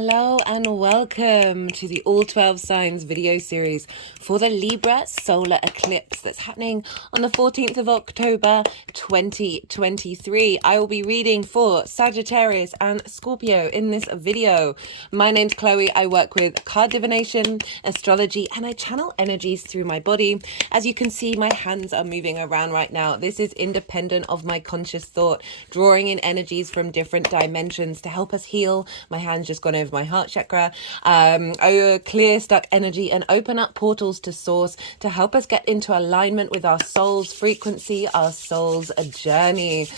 Hello and welcome to the All 12 Signs video series for the Libra Solar Eclipse that's happening on the 14th of October 2023. I will be reading for Sagittarius and Scorpio in this video. My name's Chloe. I work with card divination, astrology, and I channel energies through my body. As you can see, my hands are moving around right now. This is independent of my conscious thought, drawing in energies from different dimensions to help us heal. My hands just gone over my heart chakra, clear stuck energy and open up portals to source to help us get into alignment with our soul's frequency, our soul's journey.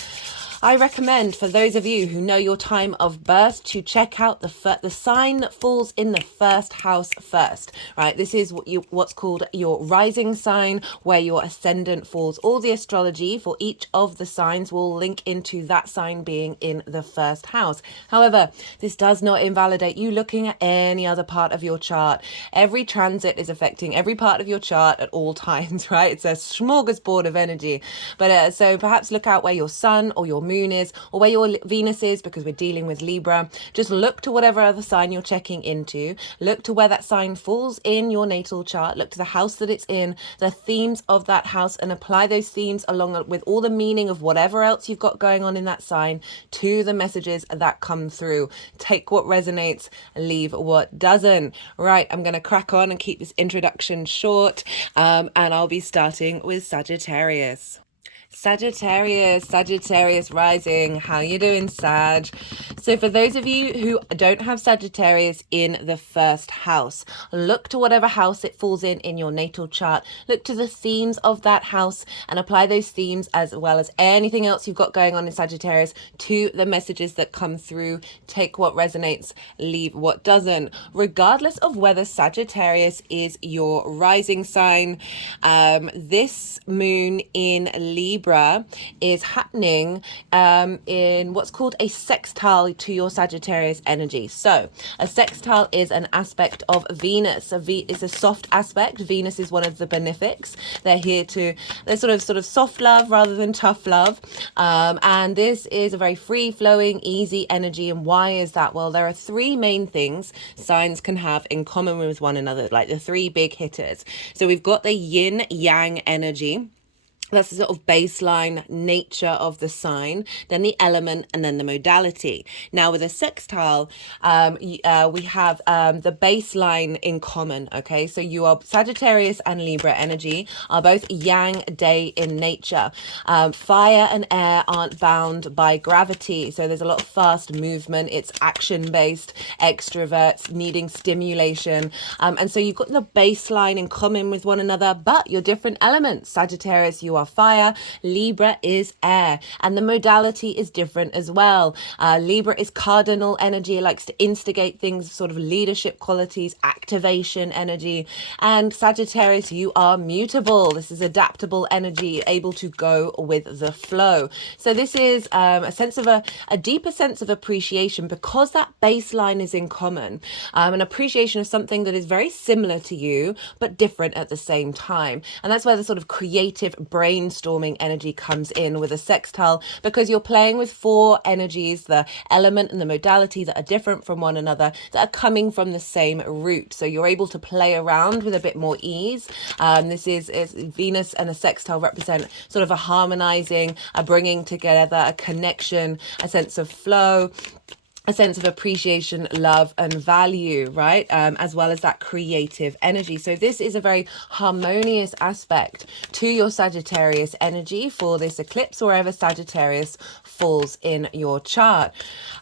I recommend for those of you who know your time of birth to check out the sign that falls in the first house first, right? This is what's called your rising sign, where your ascendant falls. All the astrology for each of the signs will link into that sign being in the first house. However, this does not invalidate you looking at any other part of your chart. Every transit is affecting every part of your chart at all times, right? It's a smorgasbord of energy. But so perhaps look out where your sun or your moon is, or where your Venus is, because we're dealing with Libra. Just look to whatever other sign you're checking into. Look to where that sign falls in your natal chart. Look to the house that it's in, the themes of that house, and apply those themes along with all the meaning of whatever else you've got going on in that sign to the messages that come through. Take what resonates, leave what doesn't. Right, I'm going to crack on and keep this introduction short, and I'll be starting with Sagittarius. Sagittarius rising. How you doing, Sag? So for those of you who don't have Sagittarius in the first house, look to whatever house it falls in your natal chart. Look to the themes of that house and apply those themes, as well as anything else you've got going on in Sagittarius, to the messages that come through. Take what resonates, leave what doesn't. Regardless of whether Sagittarius is your rising sign, this moon in Libra is happening in what's called a sextile to your Sagittarius energy. So a sextile is an aspect of Venus. It's a soft aspect. Venus is one of the benefics. They're sort of soft love rather than tough love. And this is a very free flowing, easy energy. And why is that? Well, there are three main things signs can have in common with one another, like the three big hitters. So we've got the yin yang energy. That's the sort of baseline nature of the sign, then the element, and then the modality. Now with a sextile, we have the baseline in common, okay? So you are Sagittarius and Libra energy are both yang day in nature. Fire and air aren't bound by gravity, so there's a lot of fast movement. It's action-based, extroverts needing stimulation. And so you've got the baseline in common with one another, but you're different elements. Sagittarius, you are fire, Libra is air, and the modality is different as well. Libra is cardinal energy. It likes to instigate things, sort of leadership qualities, activation energy, and Sagittarius, you are mutable. This is adaptable energy, able to go with the flow. So this is a deeper sense of appreciation, because that baseline is in common, an appreciation of something that is very similar to you but different at the same time. And that's where the sort of creative brainstorming energy comes in with a sextile, because you're playing with four energies, the element and the modality, that are different from one another, that are coming from the same root. So you're able to play around with a bit more ease. This is Venus and a sextile represent sort of a harmonizing, a bringing together, a connection, a sense of flow, a sense of appreciation, love, and value, right? As well as that creative energy. So this is a very harmonious aspect to your Sagittarius energy for this eclipse, wherever Sagittarius falls in your chart.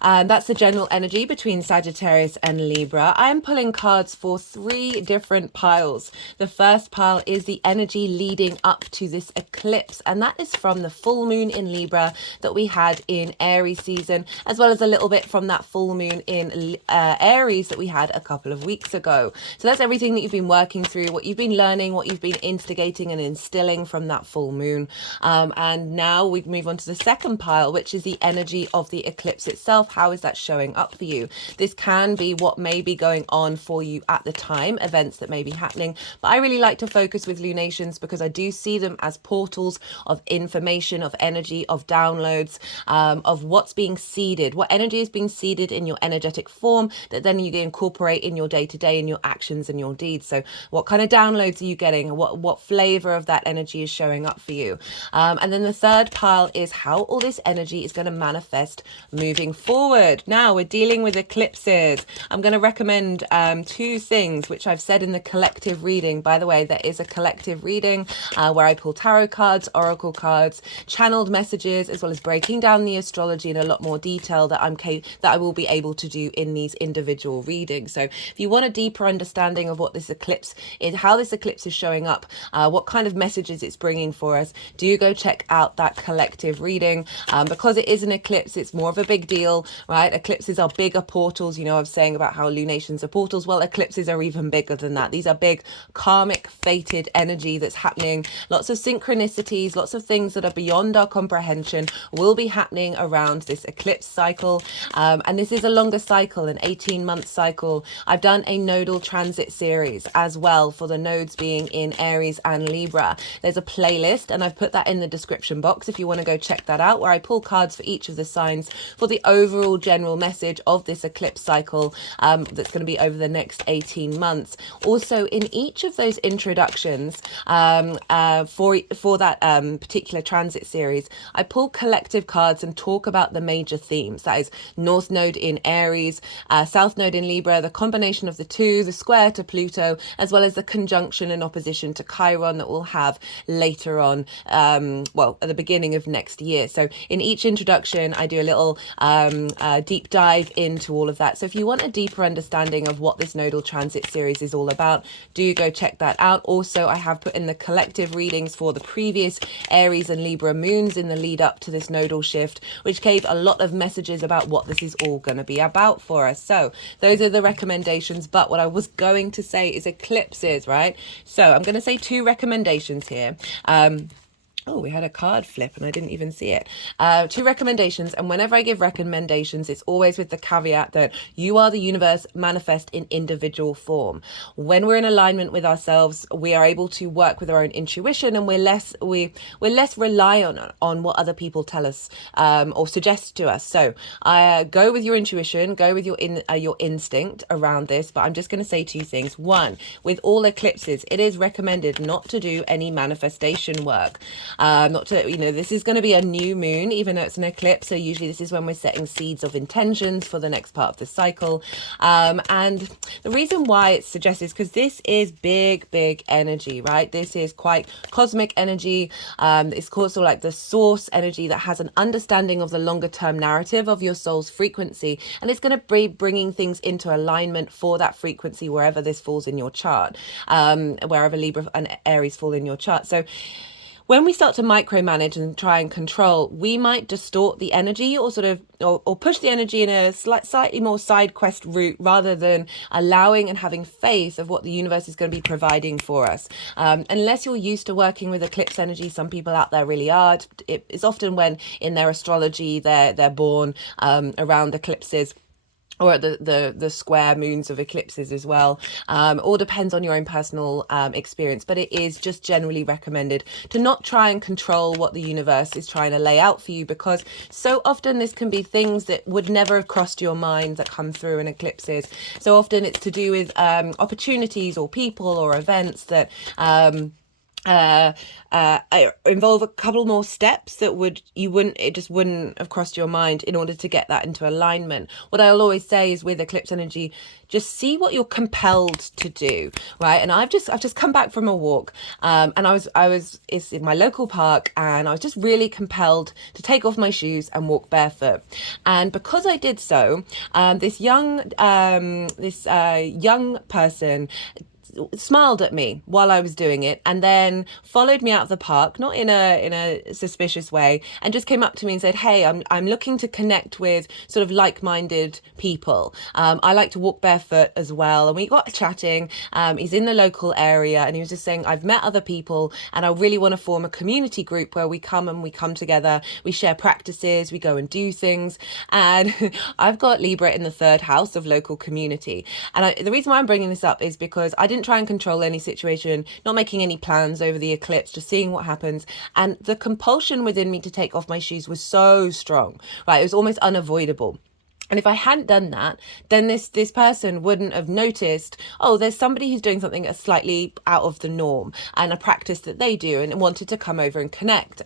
That's the general energy between Sagittarius and Libra. I'm pulling cards for three different piles. The first pile is the energy leading up to this eclipse, and that is from the full moon in Libra that we had in Aries season, as well as a little bit from that full moon in Aries that we had a couple of weeks ago. So that's everything that you've been working through, what you've been learning, what you've been instigating and instilling from that full moon. And now we move on to the second pile, which is the energy of the eclipse itself. How is that showing up for you? This can be what may be going on for you at the time, events that may be happening. But I really like to focus with lunations because I do see them as portals of information, of energy, of downloads, of what's being seeded, what energy is being seeded in your energetic form that then you incorporate in your day-to-day, in your actions and your deeds. So what kind of downloads are you getting? What flavor of that energy is showing up for you? And then the third pile is how all this energy is going to manifest moving forward. Now we're dealing with eclipses. I'm going to recommend two things, which I've said in the collective reading. By the way, there is a collective reading where I pull tarot cards, oracle cards, channeled messages, as well as breaking down the astrology in a lot more detail that I will be able to do in these individual readings. So if you want a deeper understanding of what this eclipse is, how this eclipse is showing up, what kind of messages it's bringing for us, do go check out that collective reading. Because it is an eclipse, it's more of a big deal, right? Eclipses are bigger portals. You know, I was saying about how lunations are portals. Well, eclipses are even bigger than that. These are big karmic fated energy that's happening. Lots of synchronicities, lots of things that are beyond our comprehension will be happening around this eclipse cycle. And this is a longer cycle, an 18-month cycle. I've done a nodal transit series as well for the nodes being in Aries and Libra. There's a playlist and I've put that in the description box if you want to go check that out, where I pull cards for each of the signs for the overall general message of this eclipse cycle that's going to be over the next 18 months. Also, in each of those introductions for that particular transit series, I pull collective cards and talk about the major themes. That is North Node in Aries, South Node in Libra, the combination of the two, the square to Pluto, as well as the conjunction and opposition to Chiron that we'll have later on, well, at the beginning of next year. So in each introduction, I do a little deep dive into all of that. So if you want a deeper understanding of what this nodal transit series is all about, do go check that out. Also, I have put in the collective readings for the previous Aries and Libra moons in the lead up to this nodal shift, which gave a lot of messages about what this is all going to be about for us. So those are the recommendations. But what I was going to say is eclipses, right? So I'm going to say two recommendations here. Oh, we had a card flip and I didn't even see it. Two recommendations. And whenever I give recommendations, it's always with the caveat that you are the universe manifest in individual form. When we're in alignment with ourselves, we are able to work with our own intuition, and we're less reliant on what other people tell us or suggest to us. So go with your intuition, go with your instinct around this. But I'm just going to say two things. One, with all eclipses, it is recommended not to do any manifestation work. Not to, this is going to be a new moon, even though it's an eclipse. So usually this is when we're setting seeds of intentions for the next part of the cycle. And the reason why it's suggested is because this is big energy, right? This is quite cosmic energy. It's called sort of like the source energy that has an understanding of the longer term narrative of your soul's frequency. And it's going to be bringing things into alignment for that frequency wherever this falls in your chart, wherever Libra and Aries fall in your chart. So when we start to micromanage and try and control, we might distort the energy or push the energy in a slightly more side quest route, rather than allowing and having faith of what the universe is going to be providing for us. Unless you're used to working with eclipse energy, some people out there really are. It's often when in their astrology they're born around eclipses, or at the square moons of eclipses as well. All depends on your own personal experience, but it is just generally recommended to not try and control what the universe is trying to lay out for you, because so often this can be things that would never have crossed your mind that come through in eclipses. So often it's to do with opportunities or people or events that involve a couple more steps that it just wouldn't have crossed your mind in order to get that into alignment. What I'll always say is with eclipse energy, just see what you're compelled to do, right? And I've just come back from a walk, and it's in my local park, and I was just really compelled to take off my shoes and walk barefoot. And because I did so, this young person smiled at me while I was doing it, and then followed me out of the park, not in a suspicious way, and just came up to me and said, "Hey, I'm looking to connect with sort of like-minded people. I like to walk barefoot as well." And we got chatting. He's in the local area, and he was just saying, "I've met other people, and I really want to form a community group where we come together, we share practices, we go and do things." And I've got Libra in the third house of local community, and the reason why I'm bringing this up is because I didn't try and control any situation, not making any plans over the eclipse, just seeing what happens. And the compulsion within me to take off my shoes was so strong, right? It was almost unavoidable. And if I hadn't done that, then this person wouldn't have noticed, oh, there's somebody who's doing something that's slightly out of the norm and a practice that they do, and wanted to come over and connect.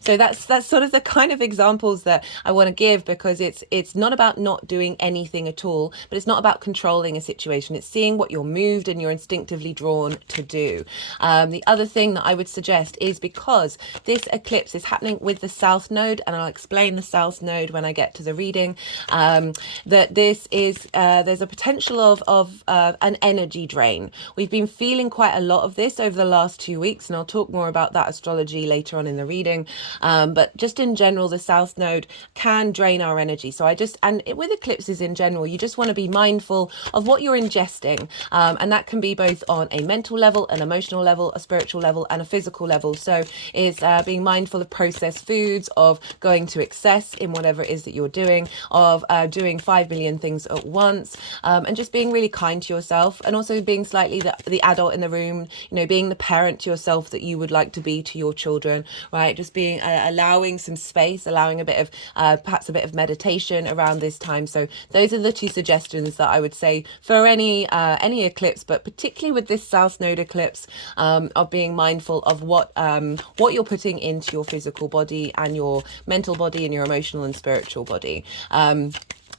So that's sort of the kind of examples that I want to give, because it's not about not doing anything at all, but it's not about controlling a situation. It's seeing what you're moved and you're instinctively drawn to do. The other thing that I would suggest is, because this eclipse is happening with the South Node, and I'll explain the South Node when I get to the reading, that this is there's a potential of an energy drain. We've been feeling quite a lot of this over the last 2 weeks, and I'll talk more about that astrology later on in the reading. But just in general, the South Node can drain our energy. So with eclipses in general, you just want to be mindful of what you're ingesting, and that can be both on a mental level, an emotional level, a spiritual level, and a physical level. So it's being mindful of processed foods, of going to excess in whatever it is that you're doing, of doing 5 million things at once, and just being really kind to yourself, and also being slightly the adult in the room, being the parent to yourself that you would like to be to your children, right? Just being allowing some space, allowing a bit of perhaps a bit of meditation around this time. So those are the two suggestions that I would say for any eclipse, but particularly with this South Node eclipse, of being mindful of what you're putting into your physical body and your mental body and your emotional and spiritual body.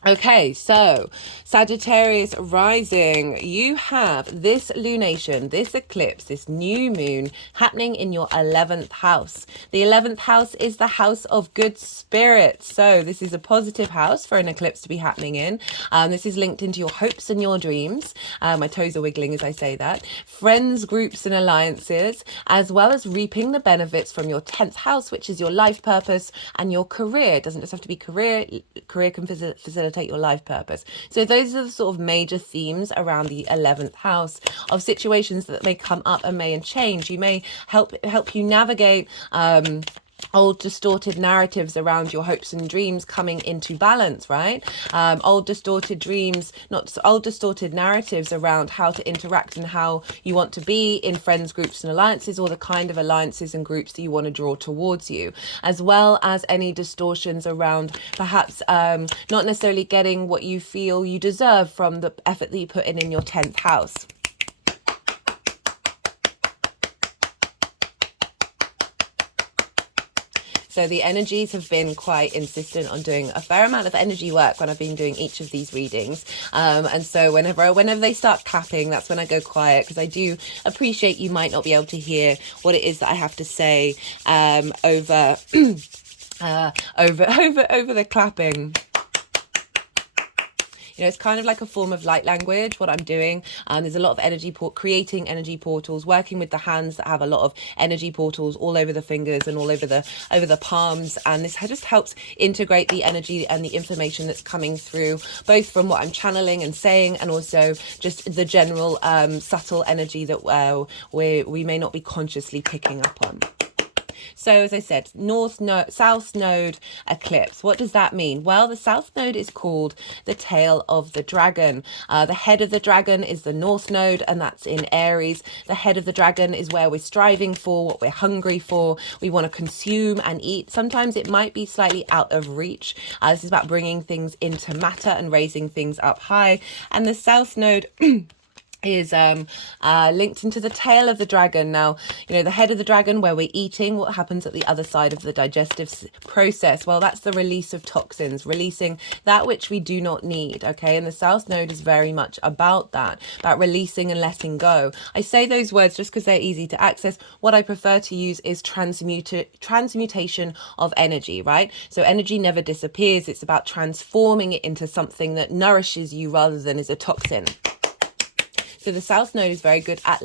Okay, so Sagittarius rising, you have this lunation, this eclipse, this new moon happening in your 11th house. The 11th house is the house of good spirits. So this is a positive house for an eclipse to be happening in. This is linked into your hopes and your dreams. My toes are wiggling as I say that. Friends, groups and alliances, as well as reaping the benefits from your 10th house, which is your life purpose and your career. It doesn't just have to be career. Career can facilitate your life purpose. So those are the sort of major themes around the 11th house of situations that may come up and may change. You may help you navigate old distorted narratives around your hopes and dreams coming into balance, right? Old distorted dreams, not old distorted narratives around how to interact and how you want to be in friends, groups and alliances, or the kind of alliances and groups that you want to draw towards you, as well as any distortions around perhaps not necessarily getting what you feel you deserve from the effort that you put in your 10th house. So the energies have been quite insistent on doing a fair amount of energy work when I've been doing each of these readings. And so whenever they start clapping, that's when I go quiet, because I do appreciate you might not be able to hear what it is that I have to say over over the clapping. It's kind of like a form of light language, what I'm doing. There's a lot of creating energy portals, working with the hands that have a lot of energy portals all over the fingers and all over the palms. And this just helps integrate the energy and the information that's coming through, both from what I'm channeling and saying, and also just the general subtle energy that we may not be consciously picking up on. So as I said, South Node eclipse. What does that mean? Well, the South Node is called the tail of the dragon. The head of the dragon is the North Node, and that's in Aries. The head of the dragon is where we're striving for, what we're hungry for. We want to consume and eat. Sometimes it might be slightly out of reach. This is about bringing things into matter and raising things up high. And the South Node is linked into the tail of the dragon. Now, the head of the dragon, where we're eating, what happens at the other side of the digestive process? Well, that's the release of toxins, releasing that which we do not need, okay? And the South Node is very much about that, about releasing and letting go. I say those words just because they're easy to access. What I prefer to use is transmutation of energy, right? So energy never disappears. It's about transforming it into something that nourishes you rather than is a toxin. So the South Node is very good at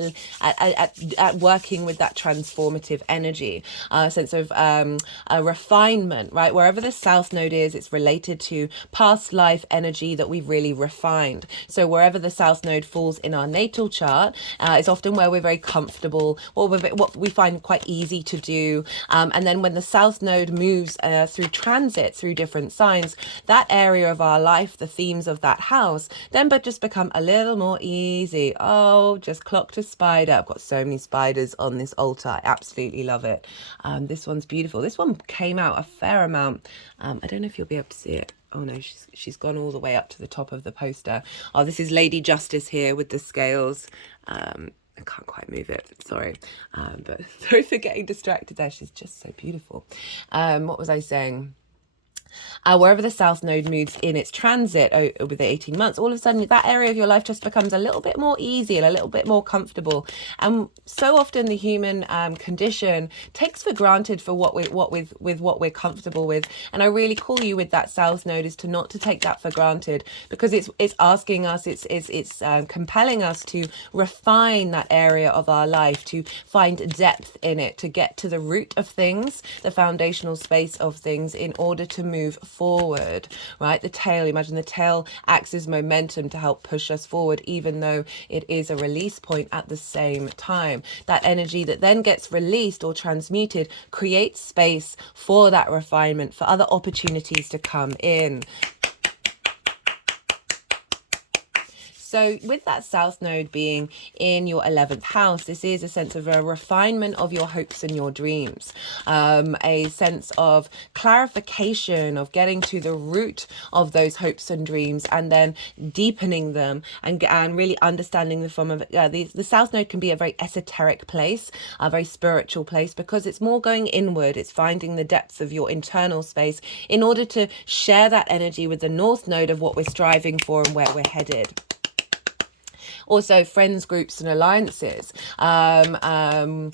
working with that transformative energy, a sense of a refinement, right? Wherever the South Node is, it's related to past life energy that we've really refined. So wherever the South Node falls in our natal chart, it's often where we're very comfortable, what we find quite easy to do. And then when the South Node moves through transit, through different signs, that area of our life, the themes of that house, then just become a little more easy. Oh, just clocked a spider. I've got so many spiders on this altar. I absolutely love it. This one's beautiful. This one came out a fair amount. I don't know if you'll be able to see it. oh no, she's gone all the way up to the top of the poster. Oh, this is Lady Justice here with the scales. I can't quite move it, sorry, but sorry for getting distracted there. She's just so beautiful. What was I saying? Wherever the South Node moves in its transit over the 18 months, all of a sudden that area of your life just becomes a little bit more easy and a little bit more comfortable. And so often the human condition takes for granted for what we're comfortable with. And I really call you with that South Node is to not to take that for granted, because it's asking us, it's compelling us to refine that area of our life, to find depth in it, to get to the root of things, the foundational space of things, in order to move forward, right? The tail, imagine the tail acts as momentum to help push us forward, even though it is a release point at the same time. That energy that then gets released or transmuted creates space for that refinement, for other opportunities to come in. So with that South Node being in your 11th house, this is a sense of a refinement of your hopes and your dreams, a sense of clarification, of getting to the root of those hopes and dreams, and then deepening them and really understanding them from the South Node can be a very esoteric place, a very spiritual place, because it's more going inward. It's finding the depths of your internal space in order to share that energy with the North Node of what we're striving for and where we're headed. Also, friends, groups and alliances, a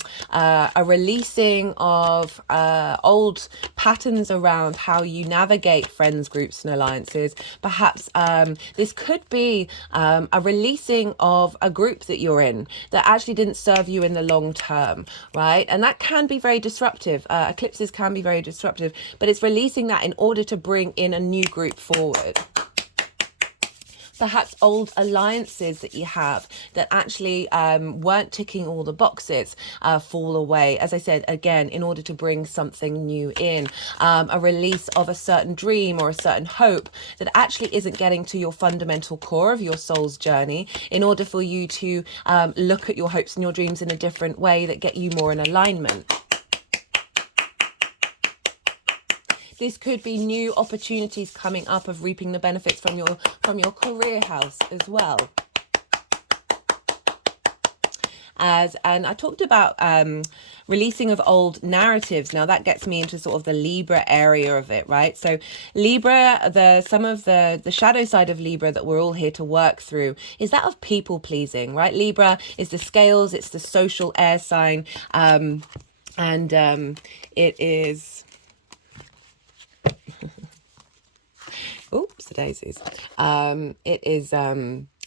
releasing of old patterns around how you navigate friends, groups and alliances. Perhaps this could be a releasing of a group that you're in that actually didn't serve you in the long term, right? And that can be very disruptive. Eclipses can be very disruptive, but it's releasing that in order to bring in a new group forward. Perhaps old alliances that you have that actually weren't ticking all the boxes fall away. As I said, again, in order to bring something new in. A release of a certain dream or a certain hope that actually isn't getting to your fundamental core of your soul's journey, in order for you to look at your hopes and your dreams in a different way that get you more in alignment. This could be new opportunities coming up of reaping the benefits from your career house as well. And I talked about releasing of old narratives. Now that gets me into sort of the Libra area of it, right? So Libra, some of the shadow side of Libra that we're all here to work through is that of people pleasing, right? Libra is the scales, it's the social air sign, and it is. Oops, the daisies. It is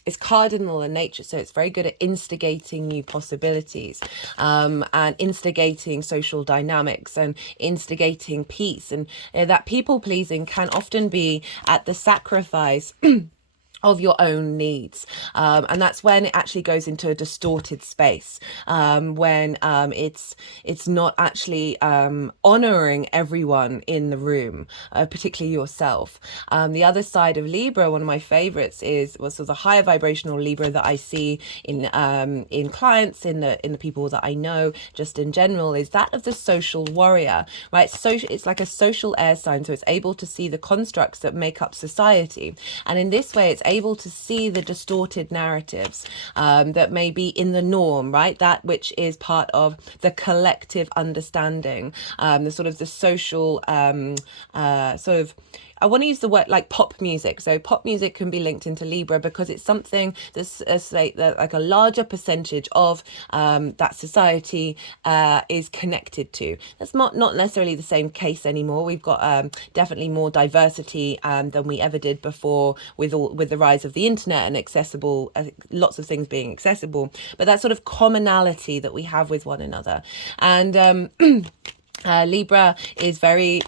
it's cardinal in nature, so it's very good at instigating new possibilities, and instigating social dynamics and instigating peace. And that people pleasing can often be at the sacrifice of your own needs, and that's when it actually goes into a distorted space, when it's not actually honoring everyone in the room, particularly yourself. The other side of Libra, one of my favorites, is sort of the higher vibrational Libra that I see in clients, in the people that I know, just in general, is that of the social warrior, right? So it's like a social air sign, so it's able to see the constructs that make up society, and in this way it's able to see the distorted narratives that may be in the norm, right? That which is part of the collective understanding, the sort of the social sort of, I want to use the word like pop music. So pop music can be linked into Libra because it's something that's like a larger percentage of that society is connected to. That's not necessarily the same case anymore. We've got definitely more diversity than we ever did before, with the rise of the internet and accessible, lots of things being accessible. But that sort of commonality that we have with one another. And Libra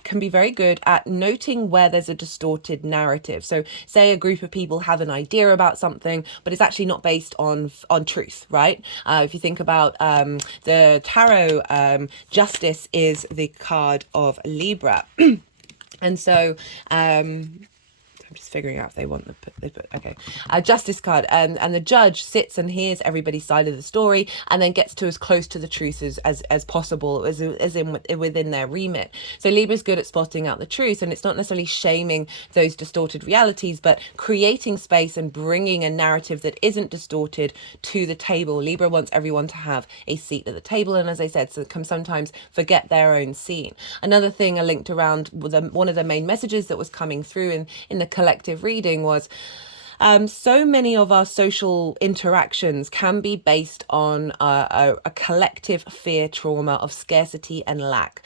can be very good at noting where there's a distorted narrative. So say a group of people have an idea about something, but it's actually not based on truth, right? If you think about the tarot, justice is the card of Libra. And so I'm just figuring out if they want okay, justice card, and the judge sits and hears everybody's side of the story and then gets to as close to the truth as possible, as in within their remit. So Libra's good at spotting out the truth, and it's not necessarily shaming those distorted realities, but creating space and bringing a narrative that isn't distorted to the table. Libra wants everyone to have a seat at the table, and as I said, so can sometimes forget their own scene. Another thing I linked around with one of the main messages that was coming through in the collective reading was so many of our social interactions can be based on a collective fear trauma of scarcity and lack.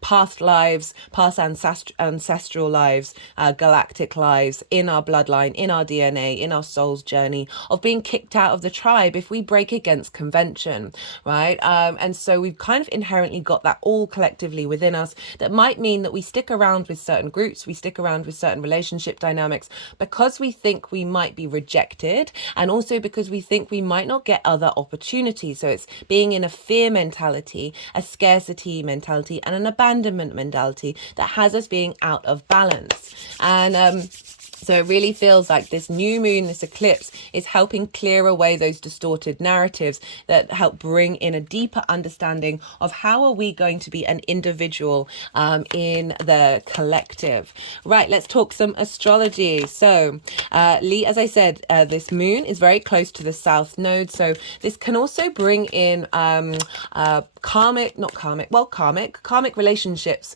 Past lives, past ancestral lives, galactic lives, in our bloodline, in our DNA, in our soul's journey of being kicked out of the tribe if we break against convention, right? And so we've kind of inherently got that all collectively within us. That might mean that we stick around with certain groups, we stick around with certain relationship dynamics because we think we might be rejected, and also because we think we might not get other opportunities. So it's being in a fear mentality, a scarcity mentality, and an abandonment mentality that has us being out of balance. And so it really feels like this new moon, this eclipse, is helping clear away those distorted narratives that help bring in a deeper understanding of how are we going to be an individual in the collective. Right, let's talk some astrology. So Lee, as I said, this moon is very close to the south node. So this can also bring in karmic relationships.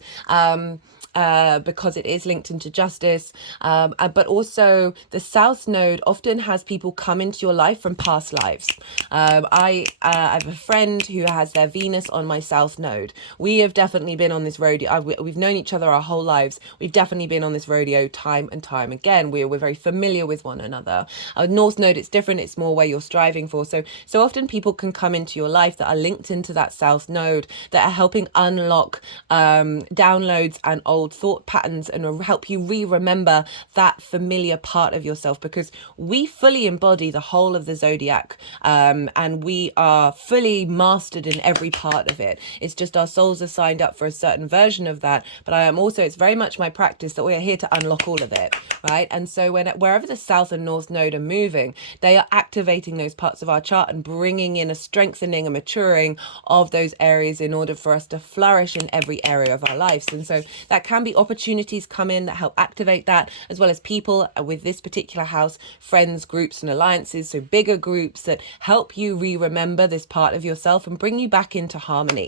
Because it is linked into justice, but also the South Node often has people come into your life from past lives. I have a friend who has their Venus on my South Node. We have definitely been on this rodeo. We've known each other our whole lives. We've definitely been on this rodeo time and time again. We're very familiar with one another. North Node, it's different. It's more where you're striving for. So often people can come into your life that are linked into that South Node that are helping unlock downloads and old thought patterns and help you remember that familiar part of yourself, because we fully embody the whole of the zodiac, and we are fully mastered in every part of it. It's just our souls are signed up for a certain version of that, but I am also, it's very much my practice that we are here to unlock all of it, right? And so wherever the South and North Node are moving, they are activating those parts of our chart and bringing in a strengthening, a maturing of those areas in order for us to flourish in every area of our lives. And so that can be opportunities come in that help activate that, as well as people with this particular house, friends, groups and alliances, so bigger groups that help you remember this part of yourself and bring you back into harmony.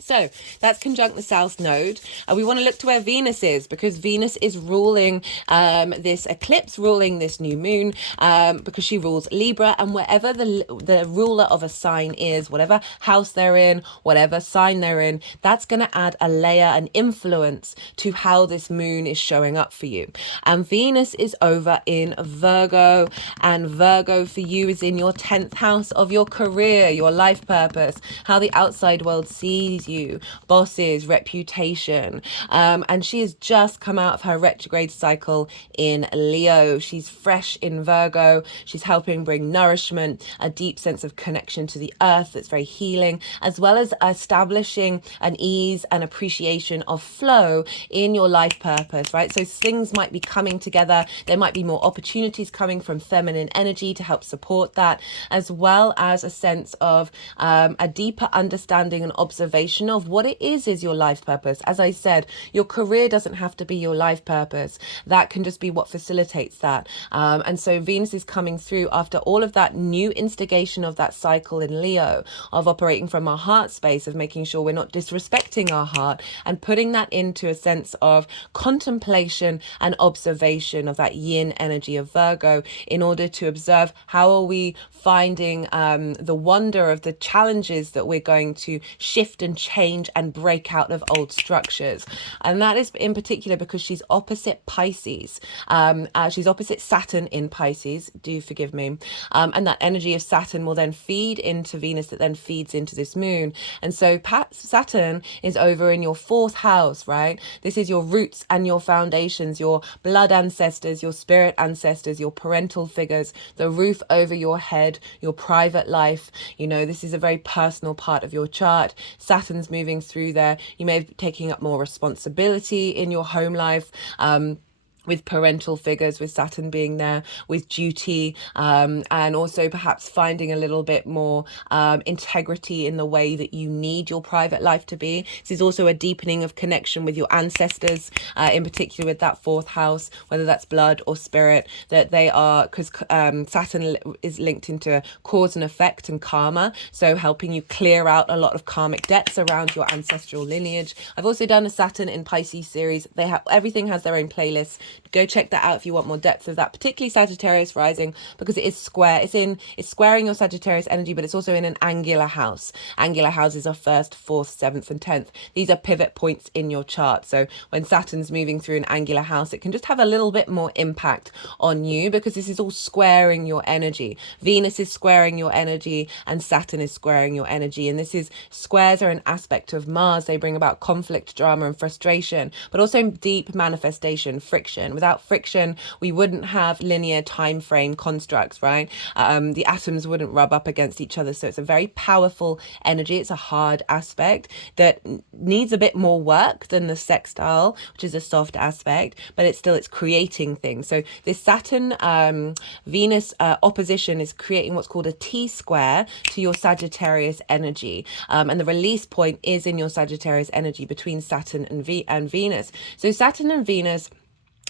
So that's conjunct the South Node. We want to look to where Venus is, because Venus is ruling this eclipse, ruling this new moon, because she rules Libra, and wherever the ruler of a sign is, whatever house they're in, whatever sign they're in, that's going to add a layer, an influence to how this moon is showing up for you. And Venus is over in Virgo, and Virgo for you is in your 10th house of your career, your life purpose, how the outside world sees you, bosses, reputation. And she has just come out of her retrograde cycle in Leo. She's fresh in Virgo. She's helping bring nourishment, a deep sense of connection to the earth that's very healing, as well as establishing an ease and appreciation of flow in your life purpose, right? So things might be coming together. There might be more opportunities coming from feminine energy to help support that, as well as a sense of a deeper understanding and observation of what it is your life purpose. As I said, your career doesn't have to be your life purpose. That can just be what facilitates that. And so Venus is coming through after all of that new instigation of that cycle in Leo, of operating from our heart space, of making sure we're not disrespecting our heart, and putting that into a sense of contemplation and observation of that yin energy of Virgo, in order to observe how are we finding the wonder of the challenges that we're going to shift and change and break out of old structures. And that is in particular because she's opposite Pisces. She's opposite Saturn in Pisces, do forgive me. And that energy of Saturn will then feed into Venus, that then feeds into this moon. And so Saturn is over in your 4th house, right? This is your roots and your foundations, your blood ancestors, your spirit ancestors, your parental figures, the roof over your head, your private life. You know, this is a very personal part of your chart. Saturn's Saturn's moving through there, you may be taking up more responsibility in your home life. With parental figures, with Saturn being there, with duty, and also perhaps finding a little bit more integrity in the way that you need your private life to be. This is also a deepening of connection with your ancestors, in particular with that fourth house, whether that's blood or spirit, that they are, because Saturn is linked into cause and effect and karma, so helping you clear out a lot of karmic debts around your ancestral lineage. I've also done a Saturn in Pisces series. They have, everything has their own playlist. Go check that out if you want more depth of that, particularly Sagittarius rising, because it is square. It's squaring your Sagittarius energy, but it's also in an angular house. Angular houses are 1st, 4th, 7th, and 10th. These are pivot points in your chart. So when Saturn's moving through an angular house, it can just have a little bit more impact on you, because this is all squaring your energy. Venus is squaring your energy, and Saturn is squaring your energy. And this is, squares are an aspect of Mars. They bring about conflict, drama, and frustration, but also deep manifestation, friction. Without friction, we wouldn't have linear time frame constructs, right? The atoms wouldn't rub up against each other. So it's a very powerful energy. It's a hard aspect that needs a bit more work than the sextile, which is a soft aspect, but it's creating things. So this Saturn Venus opposition is creating what's called a T-square to your Sagittarius energy, and the release point is in your Sagittarius energy between Saturn and Venus. So Saturn and Venus,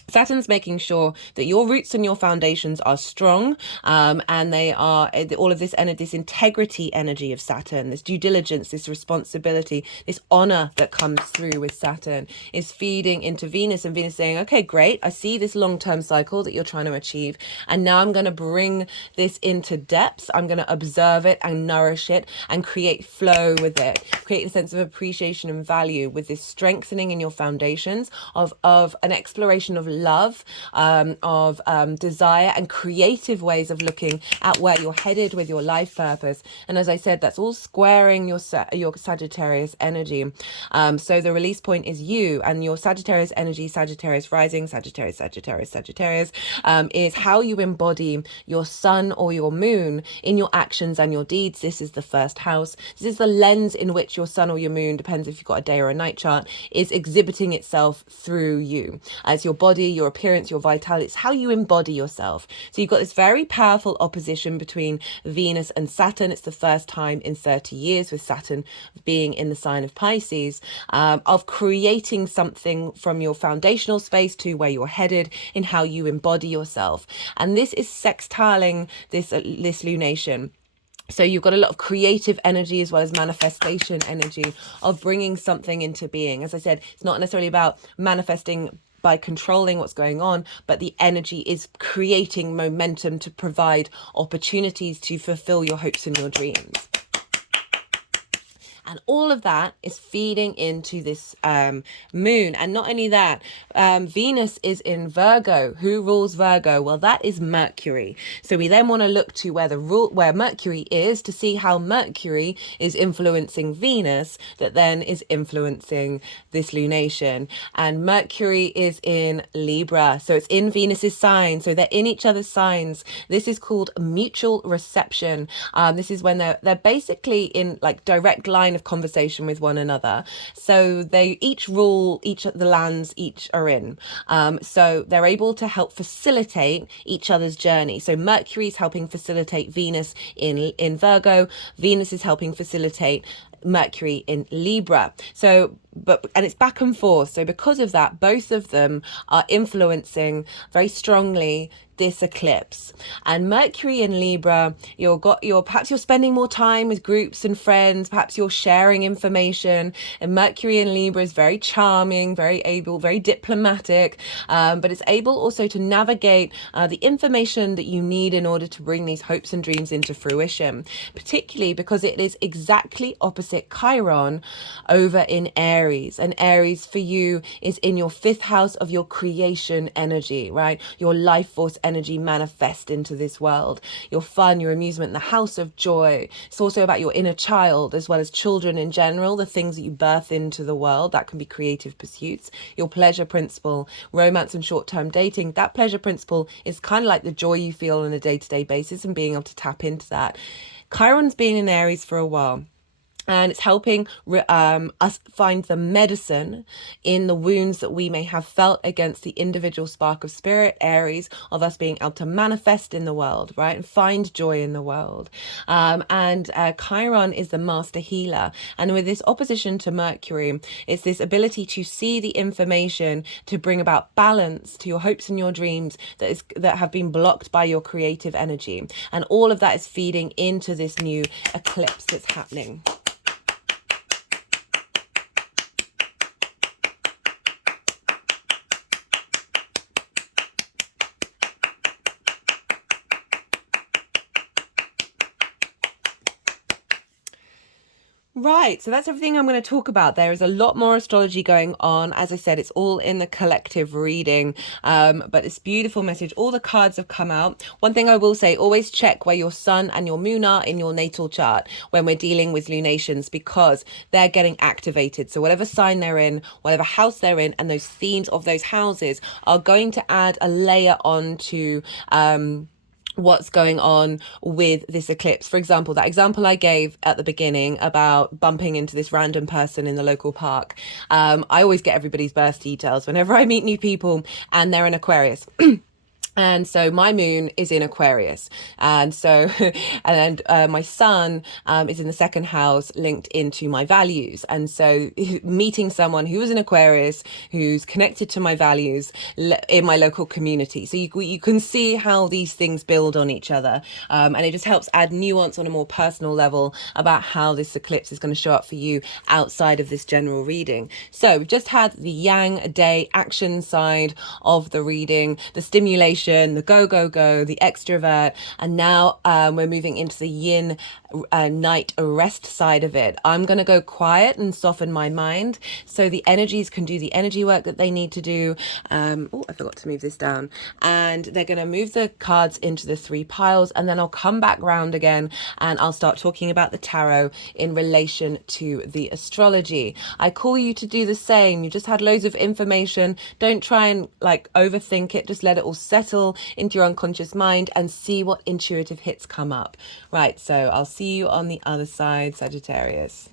Saturn's making sure that your roots and your foundations are strong, and they are all of this energy, this integrity energy of Saturn, this due diligence, this responsibility, this honor that comes through with Saturn is feeding into Venus, and Venus saying, okay, great, I see this long-term cycle that you're trying to achieve, and now I'm going to bring this into depth. I'm going to observe it and nourish it and create flow with it, create a sense of appreciation and value with this strengthening in your foundations of an exploration of love, of desire, and creative ways of looking at where you're headed with your life purpose. And as I said, that's all squaring your Sagittarius energy. So the release point is you, and your Sagittarius energy, Sagittarius rising, Sagittarius, is how you embody your sun or your moon in your actions and your deeds. This is the 1st house. This is the lens in which your sun or your moon, depends if you've got a day or a night chart, is exhibiting itself through you. As your body, your appearance, your vitality, it's how you embody yourself. So you've got this very powerful opposition between Venus and Saturn. It's the first time in 30 years, with Saturn being in the sign of Pisces, of creating something from your foundational space to where you're headed in how you embody yourself. And this is sextiling this lunation. So you've got a lot of creative energy as well as manifestation energy of bringing something into being. As I said, it's not necessarily about manifesting by controlling what's going on, but the energy is creating momentum to provide opportunities to fulfill your hopes and your dreams. And all of that is feeding into this moon. And not only that, Venus is in Virgo. Who rules Virgo? Well, that is Mercury. So we then want to look to where Mercury is, to see how Mercury is influencing Venus, that then is influencing this lunation. And Mercury is in Libra. So it's in Venus's sign. So they're in each other's signs. This is called mutual reception. This is when they're basically in like direct line of conversation with one another. So they each rule the lands each are in. So they're able to help facilitate each other's journey. So Mercury is helping facilitate Venus in Virgo. Venus is helping facilitate Mercury in Libra. And it's back and forth. So because of that, both of them are influencing very strongly this eclipse. And Mercury in Libra, perhaps you're spending more time with groups and friends, perhaps you're sharing information. And Mercury in Libra is very charming, very able, very diplomatic, but it's able also to navigate the information that you need in order to bring these hopes and dreams into fruition, particularly because it is exactly opposite Chiron over in Aries. And Aries for you is in your 5th house of your creation energy, right? Your life force energy manifest into this world, your fun, your amusement, the house of joy. It's also about your inner child as well as children in general, the things that you birth into the world. That can be creative pursuits, your pleasure principle, romance and short-term dating. That pleasure principle is kind of like the joy you feel on a day-to-day basis and being able to tap into that. Chiron's been in Aries for a while. And it's helping us find the medicine in the wounds that we may have felt against the individual spark of spirit, Aries, of us being able to manifest in the world, right? And find joy in the world. And Chiron is the master healer. And with this opposition to Mercury, it's this ability to see the information to bring about balance to your hopes and your dreams that have been blocked by your creative energy. And all of that is feeding into this new eclipse that's happening. Right, so that's everything I'm going to talk about. There is a lot more astrology going on. As I said, it's all in the collective reading, but it's beautiful message. All the cards have come out. One thing I will say, always check where your sun and your moon are in your natal chart when we're dealing with lunations, because they're getting activated. So whatever sign they're in, whatever house they're in, and those themes of those houses are going to add a layer onto what's going on with this eclipse. For example, that example I gave at the beginning about bumping into this random person in the local park. I always get everybody's birth details whenever I meet new people, and they're an Aquarius. And so my moon is in Aquarius. And so, and my sun is in the second house, linked into my values. And so meeting someone who is an Aquarius, who's connected to my values in my local community. So you can see how these things build on each other. And it just helps add nuance on a more personal level about how this eclipse is going to show up for you outside of this general reading. So we've just had the Yang Day action side of the reading, the stimulation, the go, the extrovert, and now we're moving into the yin night rest side of it. I'm going to go quiet and soften my mind so the energies can do the energy work that they need to do. Oh, I forgot to move this down. And they're going to move the cards into the 3 piles, and then I'll come back round again and I'll start talking about the tarot in relation to the astrology. I call you to do the same. You just had loads of information. Don't try and overthink it. Just let it all settle into your unconscious mind and see what intuitive hits come up. Right, so I'll see you on the other side, Sagittarius.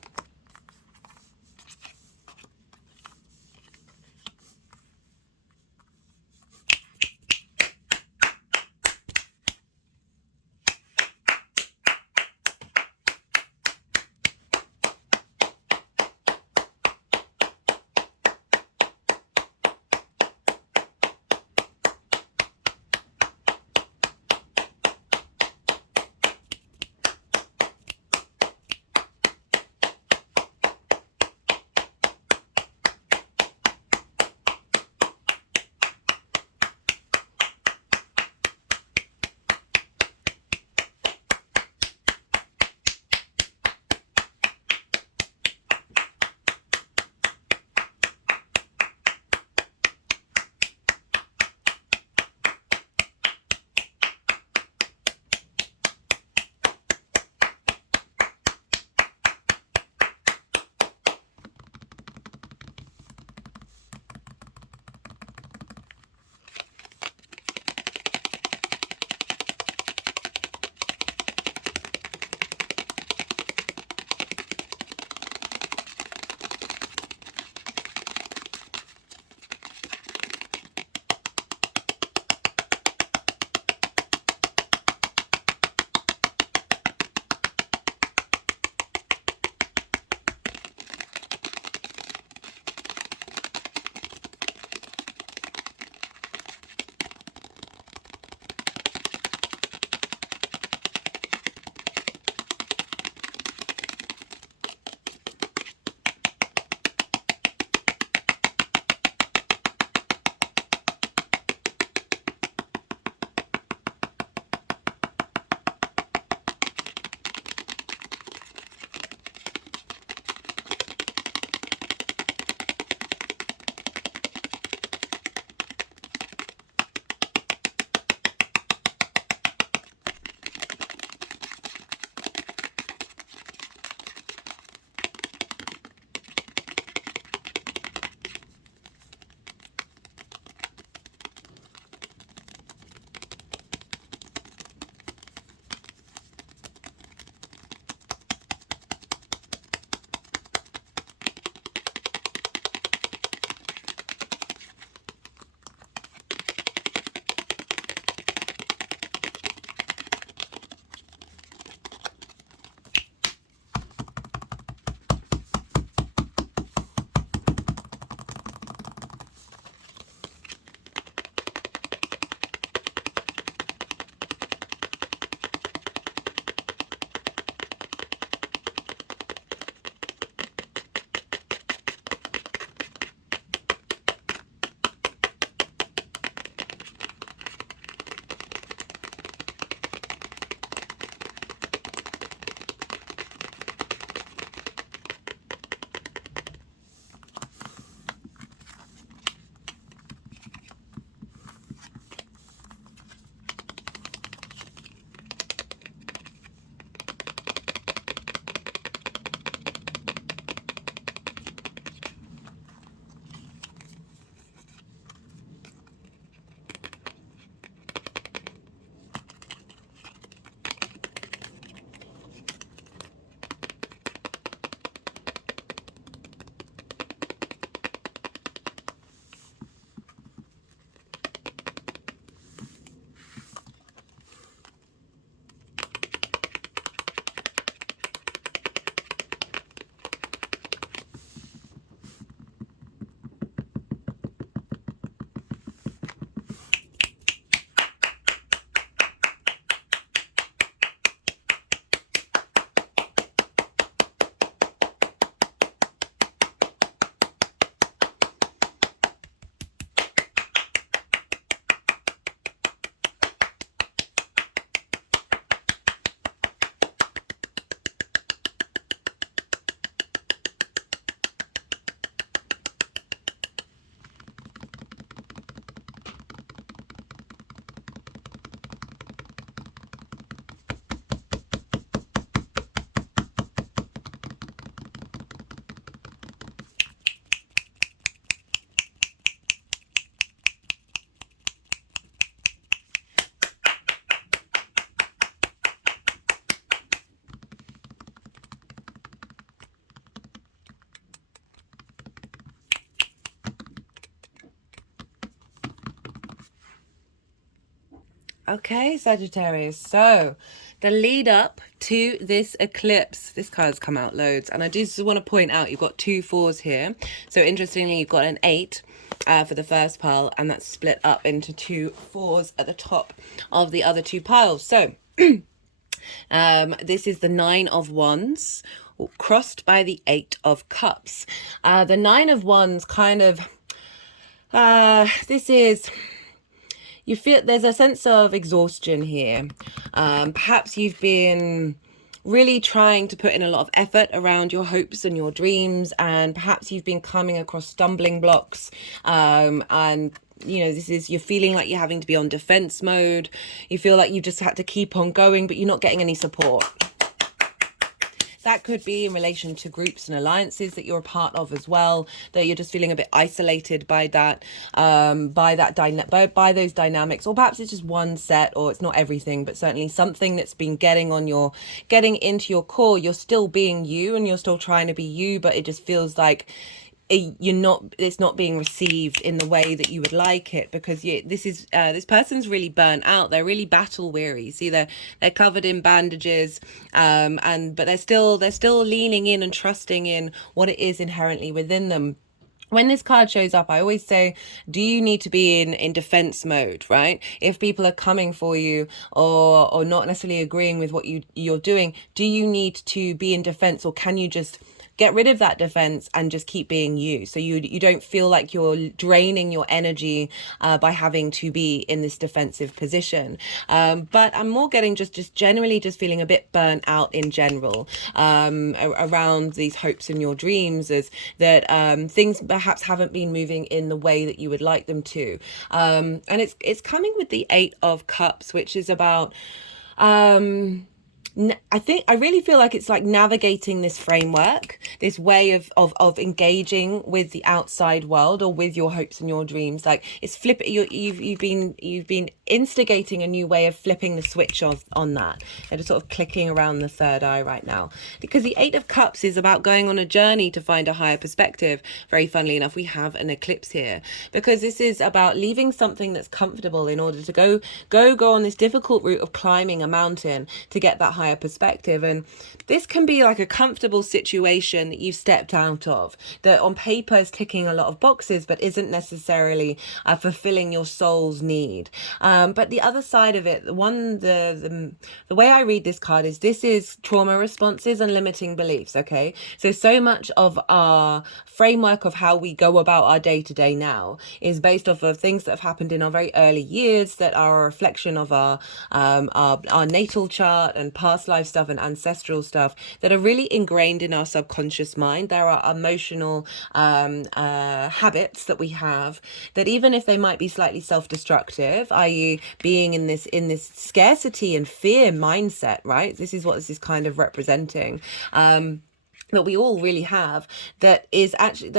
Okay, Sagittarius. So, the lead up to this eclipse, this card's come out loads, and I do just want to point out you've got 2 4s here. So, interestingly, you've got an 8 for the first pile, and that's split up into 2 4s at the top of the other 2 piles. So, this is the 9 of Wands crossed by the 8 of Cups. The 9 of Wands kind of, this is, you feel there's a sense of exhaustion here. Perhaps you've been really trying to put in a lot of effort around your hopes and your dreams, and perhaps you've been coming across stumbling blocks, and this is, you're feeling like you're having to be on defense mode. You feel like you just had to keep on going, but you're not getting any support. That could be in relation to groups and alliances that you're a part of as well, that you're just feeling a bit isolated by that, by those dynamics, or perhaps it's just one set, or it's not everything, but certainly something that's been getting into your core. You're still being you, and you're still trying to be you, but it just feels like it's not being received in the way that you would like it, because this person's really burnt out. They're really battle weary. See, they're covered in bandages, but they're still leaning in and trusting in what it is inherently within them. When this card shows up, I always say, do you need to be in defense mode, right? If people are coming for you, or not necessarily agreeing with what you're doing, do you need to be in defense, or can you just get rid of that defense and just keep being you, so you don't feel like you're draining your energy by having to be in this defensive position? But I'm more getting just generally just feeling a bit burnt out in general, around these hopes and your dreams, is that things perhaps haven't been moving in the way that you would like them to, and it's coming with the 8 of Cups, which is about I really feel like it's like navigating this framework, this way of engaging with the outside world, or with your hopes and your dreams. Like, it's you've been instigating a new way of flipping the switch on that, and just sort of clicking around the third eye right now, because the 8 of Cups is about going on a journey to find a higher perspective. Very funnily enough, we have an eclipse here, because this is about leaving something that's comfortable in order to go on this difficult route of climbing a mountain to get that higher perspective. And this can be like a comfortable situation that you've stepped out of, that on paper is ticking a lot of boxes, but isn't necessarily fulfilling your soul's need. But the other side of it, the way I read this card is, this is trauma responses and limiting beliefs. Okay, so much of our framework of how we go about our day-to-day now is based off of things that have happened in our very early years, that are a reflection of our natal chart and past life stuff and ancestral stuff, that are really ingrained in our subconscious mind. There are emotional habits that we have, that even if they might be slightly self-destructive, i.e. being in this scarcity and fear mindset, right? This is what this is kind of representing. That we all really have, that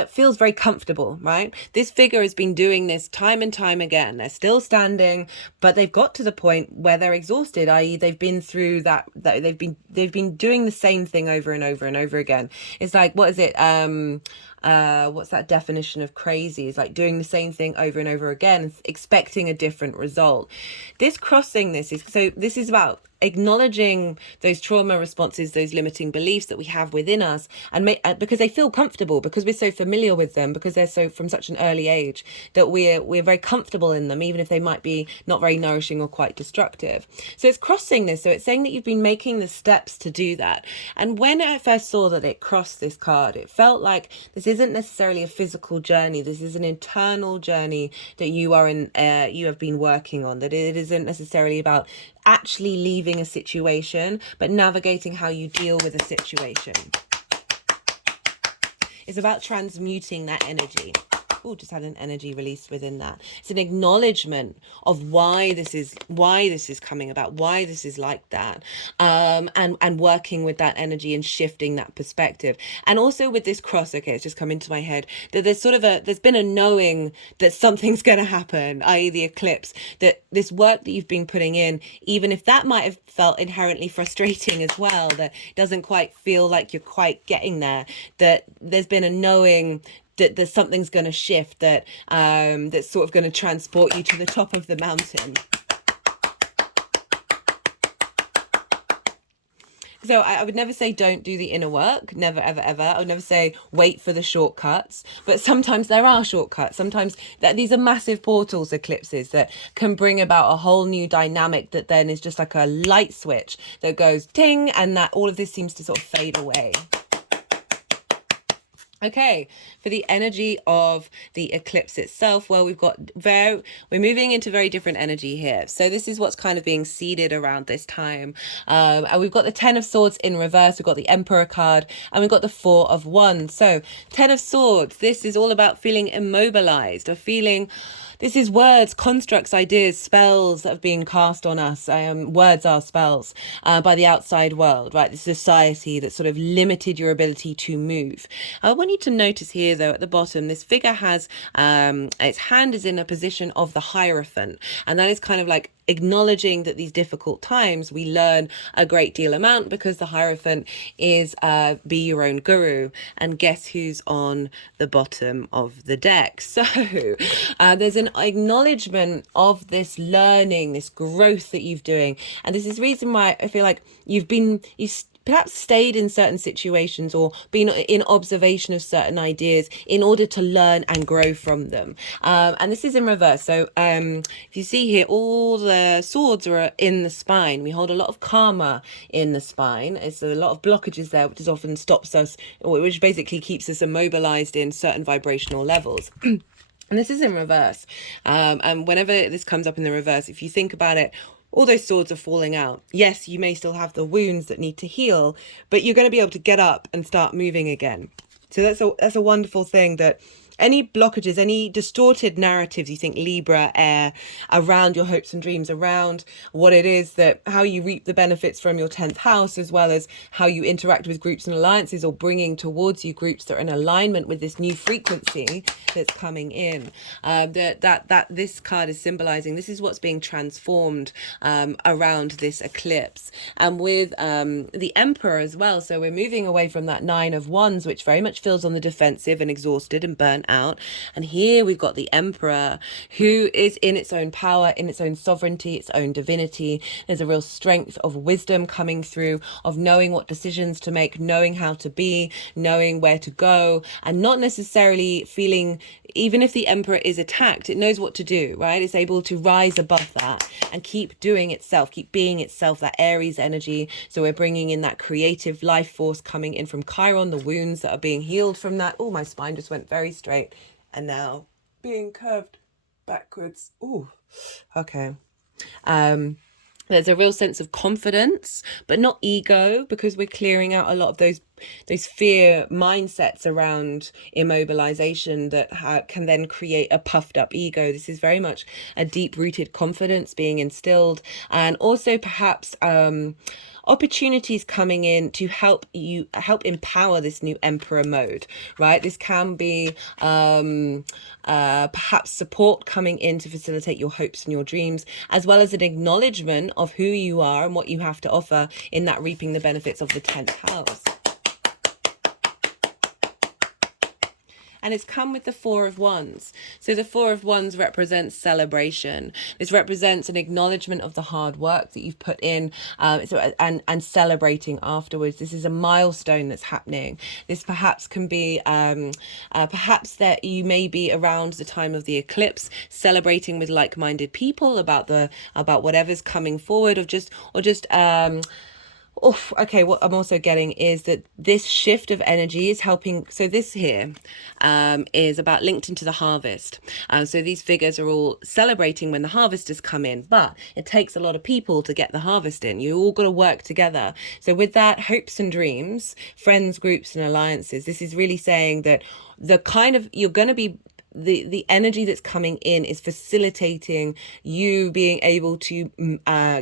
feels very comfortable, right? This figure has been doing this time and time again. They're still standing, but they've got to the point where they're exhausted, i.e. they've been through that they've been doing the same thing over and over and over again. It's like, what is it, what's that definition of crazy? Is like doing the same thing over and over again, expecting a different result. This is about acknowledging those trauma responses, those limiting beliefs that we have within us, and because they feel comfortable, because we're so familiar with them, because they're so from such an early age, that we're very comfortable in them, even if they might be not very nourishing or quite destructive. So it's crossing this. So it's saying that you've been making the steps to do that. And when I first saw that it crossed this card, it felt like this isn't necessarily a physical journey. This is an internal journey that you have been working on, that it isn't necessarily about actually leaving a situation, but navigating how you deal with a situation. It's about transmuting that energy. Oh, just had an energy release within that. It's an acknowledgement of why this is coming about, why this is like that, and working with that energy and shifting that perspective. And also with this cross, okay, it's just come into my head that there's been a knowing that something's going to happen, i.e. the eclipse, that this work that you've been putting in, even if that might have felt inherently frustrating as well, that doesn't quite feel like you're quite getting there, that there's been a knowing that there's something's going to shift, that that's sort of going to transport you to the top of the mountain. So I would never say don't do the inner work. Never, ever, ever. I would never say wait for the shortcuts. But sometimes there are shortcuts. Sometimes these are massive portals, eclipses, that can bring about a whole new dynamic that then is just like a light switch that goes ting, and that all of this seems to sort of fade away. Okay, for the energy of the eclipse itself, well, we're moving into very different energy here. So this is what's kind of being seeded around this time. And we've got the 10 of Swords in reverse, we've got the Emperor card, and we've got the 4 of Wands. So 10 of Swords, this is all about feeling immobilized, or feeling... This is words, constructs, ideas, spells that have been cast on us. Words are spells by the outside world, right? This society that sort of limited your ability to move. I want you to notice here, though, at the bottom, this figure has its hand is in a position of the Hierophant. And that is kind of like acknowledging that these difficult times we learn a great deal amount, because the Hierophant is be your own guru. And guess who's on the bottom of the deck? So there's an acknowledgement of this learning, this growth that you've doing. And this is the reason why I feel like you perhaps stayed in certain situations or been in observation of certain ideas in order to learn and grow from them. And this is in reverse. So if you see here, all the swords are in the spine. We hold a lot of karma in the spine. It's a lot of blockages there, which often stops us, which basically keeps us immobilized in certain vibrational levels. And this is in reverse. And whenever this comes up in the reverse, if you think about it, all those swords are falling out. Yes, you may still have the wounds that need to heal, but you're going to be able to get up and start moving again. So that's a wonderful thing, that any blockages, any distorted narratives you think Libra air around your hopes and dreams, around what it is that how you reap the benefits from your 10th house, as well as how you interact with groups and alliances, or bringing towards you groups that are in alignment with this new frequency that's coming in. That this card is symbolizing, this is what's being transformed around this eclipse. And with the Emperor as well, so we're moving away from that 9 of Wands, which very much feels on the defensive and exhausted and burnt out. And here we've got the Emperor, who is in its own power, in its own sovereignty, its own divinity. There's a real strength of wisdom coming through, of knowing what decisions to make, knowing how to be, knowing where to go, and not necessarily feeling, even if the Emperor is attacked, it knows what to do, right? It's able to rise above that and keep doing itself, keep being itself, that Aries energy. So we're bringing in that creative life force coming in from Chiron, the wounds that are being healed from that. Oh, my spine just went very straight and now being curved backwards. Oh, okay. There's a real sense of confidence, but not ego, because we're clearing out a lot of those fear mindsets around immobilization that can then create a puffed up ego. This is very much a deep rooted confidence being instilled, and also perhaps opportunities coming in to help empower this new Emperor mode, right? This can be perhaps support coming in to facilitate your hopes and your dreams, as well as an acknowledgement of who you are and what you have to offer in that reaping the benefits of the 10th house. And it's come with the 4 of Wands. So the 4 of Wands represents celebration. This represents an acknowledgement of the hard work that you've put in, and celebrating afterwards. This is a milestone that's happening. This perhaps can be, perhaps that you may be around the time of the eclipse, celebrating with like-minded people about whatever's coming forward, okay, what I'm also getting is that this shift of energy is helping. So this here is about linked into the harvest. So these figures are all celebrating when the harvest has come in, but it takes a lot of people to get the harvest in. You all got to work together. So with that, hopes and dreams, friends, groups, and alliances, this is really saying that you're going to be, the energy that's coming in is facilitating you being able to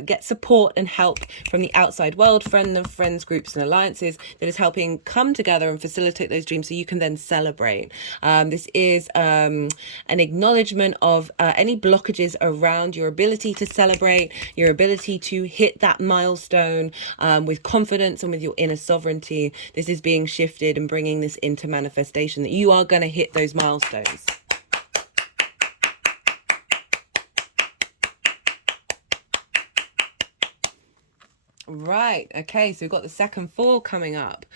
get support and help from the outside world, friends, groups, and alliances that is helping come together and facilitate those dreams so you can then celebrate. This is an acknowledgement of any blockages around your ability to celebrate, your ability to hit that milestone with confidence and with your inner sovereignty. This is being shifted and bringing this into manifestation, that you are going to hit those milestones. Right. Okay. So we've got the second four coming up.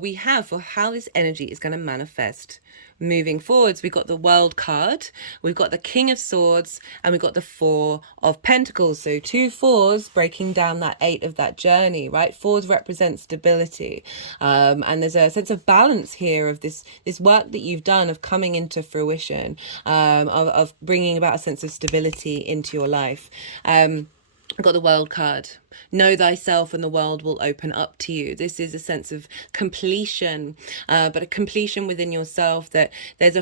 We have for how this energy is going to manifest moving forwards. We've got the World card, we've got the King of Swords, and we've got the Four of Pentacles. So two fours breaking down that eight of that journey, right? Fours represent stability, and there's a sense of balance here of this work that you've done of coming into fruition, of bringing about a sense of stability into your life. I've got the World card. Know thyself and the world will open up to you. This is a sense of completion, but a completion within yourself, that there's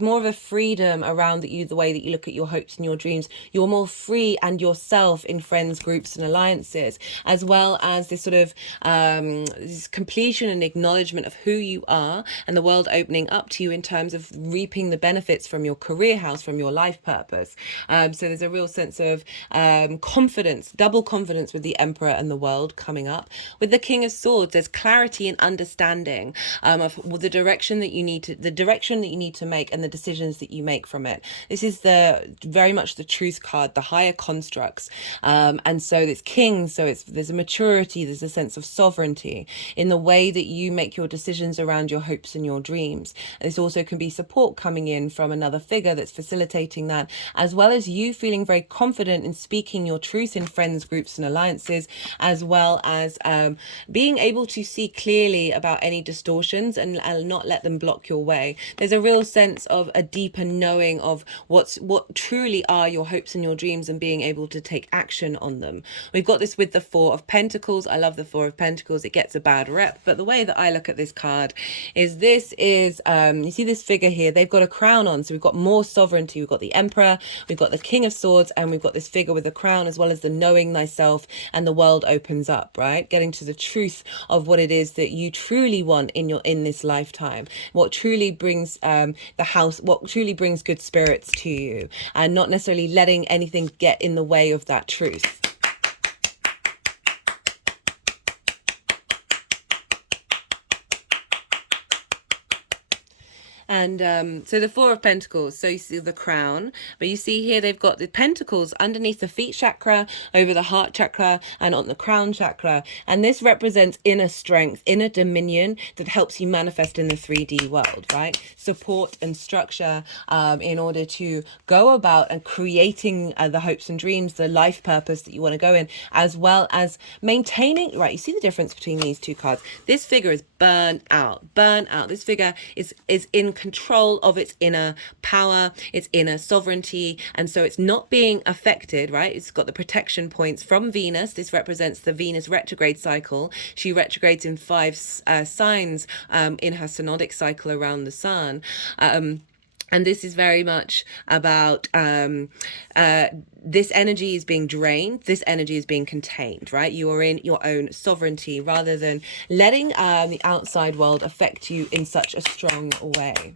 more of a freedom around you, the way that you look at your hopes and your dreams. You're more free and yourself in friends, groups and alliances, as well as this sort of this completion and acknowledgement of who you are, and the world opening up to you in terms of reaping the benefits from your career house, from your life purpose. So there's a real sense of confidence, double confidence with the Emperor and the World coming up. With the King of Swords, there's clarity and understanding of the direction that you need to make and the decisions that you make from it. This is very much the Truth card, the higher constructs, and so it's King. So there's a maturity, there's a sense of sovereignty in the way that you make your decisions around your hopes and your dreams. This also can be support coming in from another figure that's facilitating that, as well as you feeling very confident in speaking your truth in friends, groups and alliances, as well as being able to see clearly about any distortions and not let them block your way. There's a real sense of a deeper knowing of what truly are your hopes and your dreams, and being able to take action on them. We've got this with the Four of Pentacles. I love the Four of Pentacles. It gets a bad rep, but the way that I look at this card is you see this figure here, they've got a crown on, so we've got more sovereignty. We've got the Emperor, we've got the King of Swords, and we've got this figure with a crown, as well as the knowing thyself, and the world opens up, right? Getting to the truth of what it is that you truly want in this lifetime, what truly brings what truly brings good spirits to you, and not necessarily letting anything get in the way of that truth. And so the Four of Pentacles, so you see the crown, but you see here they've got the pentacles underneath the feet chakra, over the heart chakra, and on the crown chakra. And this represents inner strength, inner dominion that helps you manifest in the 3D world, right? Support and structure in order to go about and creating the hopes and dreams, the life purpose that you want to go in, as well as maintaining, right? You see the difference between these two cards. This figure is burnt out. This figure is in control of its inner power, its inner sovereignty, and so it's not being affected, right? It's got the protection points from Venus. This represents the Venus retrograde cycle. She retrogrades in 5 signs in her synodic cycle around the sun. And this is very much about this energy is being drained. This energy is being contained, right? You are in your own sovereignty rather than letting the outside world affect you in such a strong way.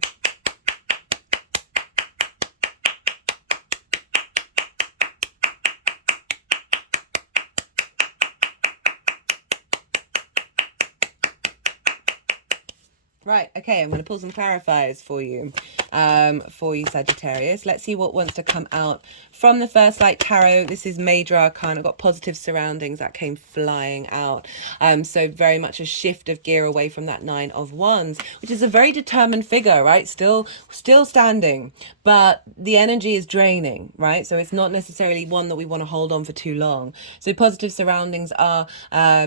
Right, okay, I'm going to pull some clarifiers for you, Sagittarius. Let's see what wants to come out from the First Light Tarot. This is Major Arcana. I've got positive surroundings that came flying out. So very much a shift of gear away from that Nine of Wands, which is a very determined figure, right? Still standing, but the energy is draining, right? So it's not necessarily one that we want to hold on for too long. So positive surroundings are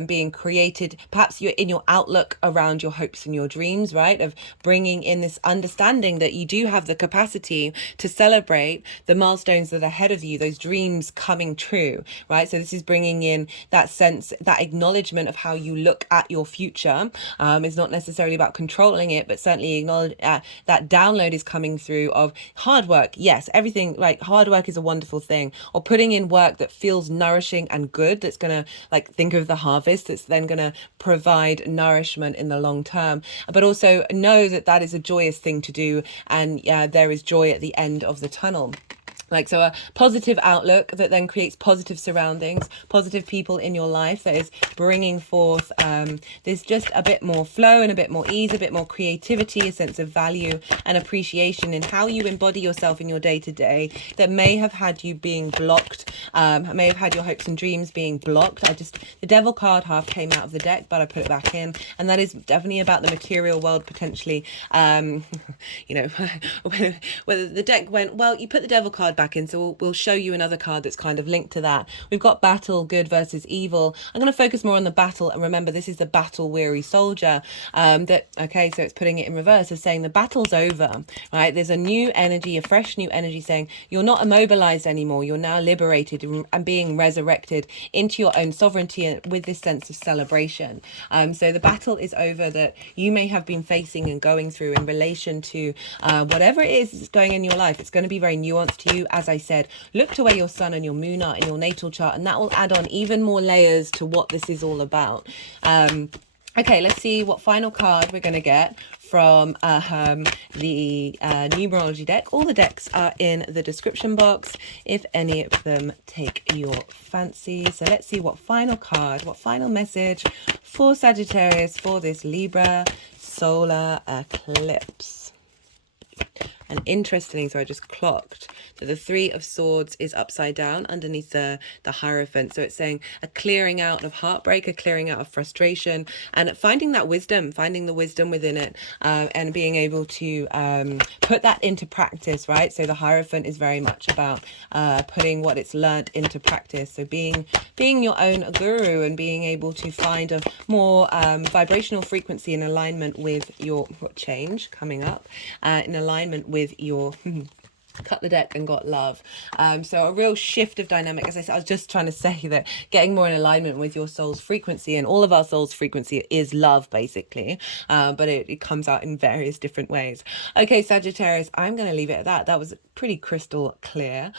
being created. Perhaps you're in your outlook around your hopes and your dreams, right? Of bringing in this understanding that you do have the capacity to celebrate the milestones that are ahead of you, those dreams coming true, right? So this is bringing in that sense, that acknowledgement of how you look at your future. It's not necessarily about controlling it, but certainly acknowledge that download is coming through of hard work. Yes, everything, like hard work is a wonderful thing, or putting in work that feels nourishing and good, that's going to, like, think of the harvest, that's then going to provide nourishment in the long term. But also know that that is a joyous thing to do, and there is joy at the end of the tunnel. Like, so a positive outlook that then creates positive surroundings, positive people in your life that is bringing forth there's just a bit more flow and a bit more ease, a bit more creativity, a sense of value and appreciation in how you embody yourself in your day-to-day that may have had you being blocked, may have had your hopes and dreams being blocked. The Devil card half came out of the deck, but I put it back in, and that is definitely about the material world potentially. You know, whether the deck went, well, you put the Devil card back in, so we'll show you another card that's kind of linked to that. We've got battle, good versus evil. I'm going to focus more on the battle, and remember, this is the battle weary soldier. Okay, so it's putting it in reverse, of saying the battle's over, right? There's a new energy, a fresh new energy saying you're not immobilized anymore. You're now liberated and being resurrected into your own sovereignty with this sense of celebration. So the battle is over that you may have been facing and going through in relation to whatever it is that's going in your life. It's going to be very nuanced to you. As I said, look to where your sun and your moon are in your natal chart, and that will add on even more layers to what this is all about. Okay, let's see what final card we're going to get from the numerology deck. All the decks are in the description box if any of them take your fancy. So let's see what final card, what final message for Sagittarius for this Libra solar eclipse. And interestingly, so I just clocked that the Three of Swords is upside down underneath the Hierophant. So it's saying a clearing out of heartbreak, a clearing out of frustration, and finding that wisdom, finding the wisdom within it, and being able to put that into practice, right? So the Hierophant is very much about putting what it's learnt into practice. So being your own guru and being able to find a more vibrational frequency in alignment with your change coming up, in alignment with your cut the deck and got love. So a real shift of dynamic. As I said, I was just trying to say that getting more in alignment with your soul's frequency, and all of our soul's frequency is love, basically, but it comes out in various different ways. Okay, Sagittarius, I'm going to leave it at that. That was pretty crystal clear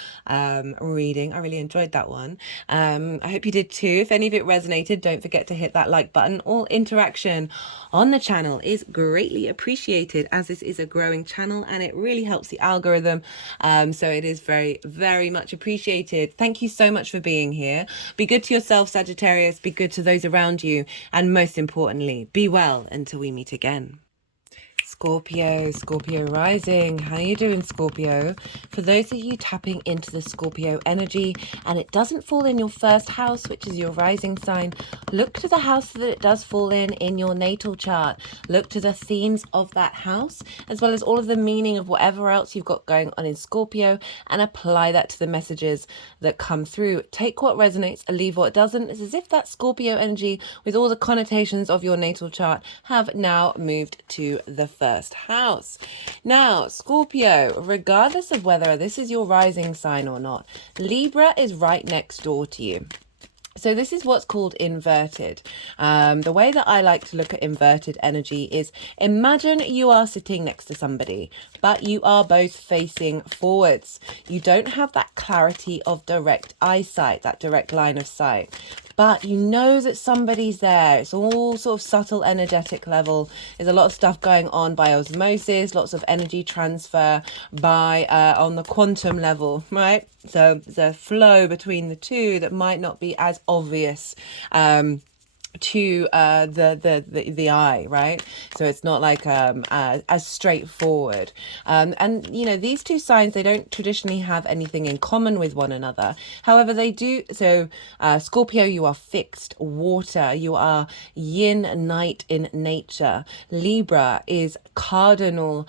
reading. I really enjoyed that one. I hope you did too. If any of it resonated, don't forget to hit that like button. All interaction on the channel is greatly appreciated, as this is a growing channel and it really helps the algorithm. So it is very, very much appreciated. Thank you so much for being here. Be good to yourself, Sagittarius. Be good to those around you. And most importantly, be well until we meet again. Scorpio rising. How you doing, Scorpio? For those of you tapping into the Scorpio energy and it doesn't fall in your first house, which is your rising sign, look to the house that it does fall in your natal chart. Look to the themes of that house, as well as all of the meaning of whatever else you've got going on in Scorpio, and apply that to the messages that come through. Take what resonates and leave what doesn't. It's as if that Scorpio energy, with all the connotations of your natal chart, have now moved to the first house. Now, Scorpio, regardless of whether this is your rising sign or not, Libra is right next door to you. So this is what's called inverted. The way that I like to look at inverted energy is, imagine you are sitting next to somebody, but you are both facing forwards. You don't have that clarity of direct eyesight, that direct line of sight, but you know that somebody's there. It's all sort of subtle energetic level. There's a lot of stuff going on by osmosis, lots of energy transfer by on the quantum level, right? So there's a flow between the two that might not be as obvious to the eye, right? So it's not like as straightforward, and you know, these two signs, they don't traditionally have anything in common with one another. However, they do. So Scorpio, you are fixed water, you are yin night in nature. Libra is cardinal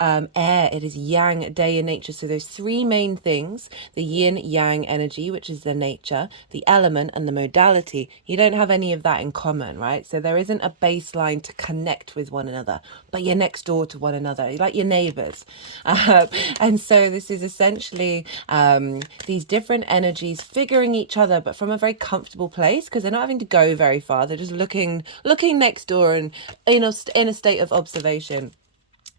air, it is yang, day in nature. So there's three main things: the yin yang energy, which is the nature, the element, and the modality. You don't have any of that in common, right? So there isn't a baseline to connect with one another, but you're next door to one another. You're like your neighbors. And so this is essentially these different energies figuring each other, but from a very comfortable place, because they're not having to go very far. They're just looking next door and in a state of observation.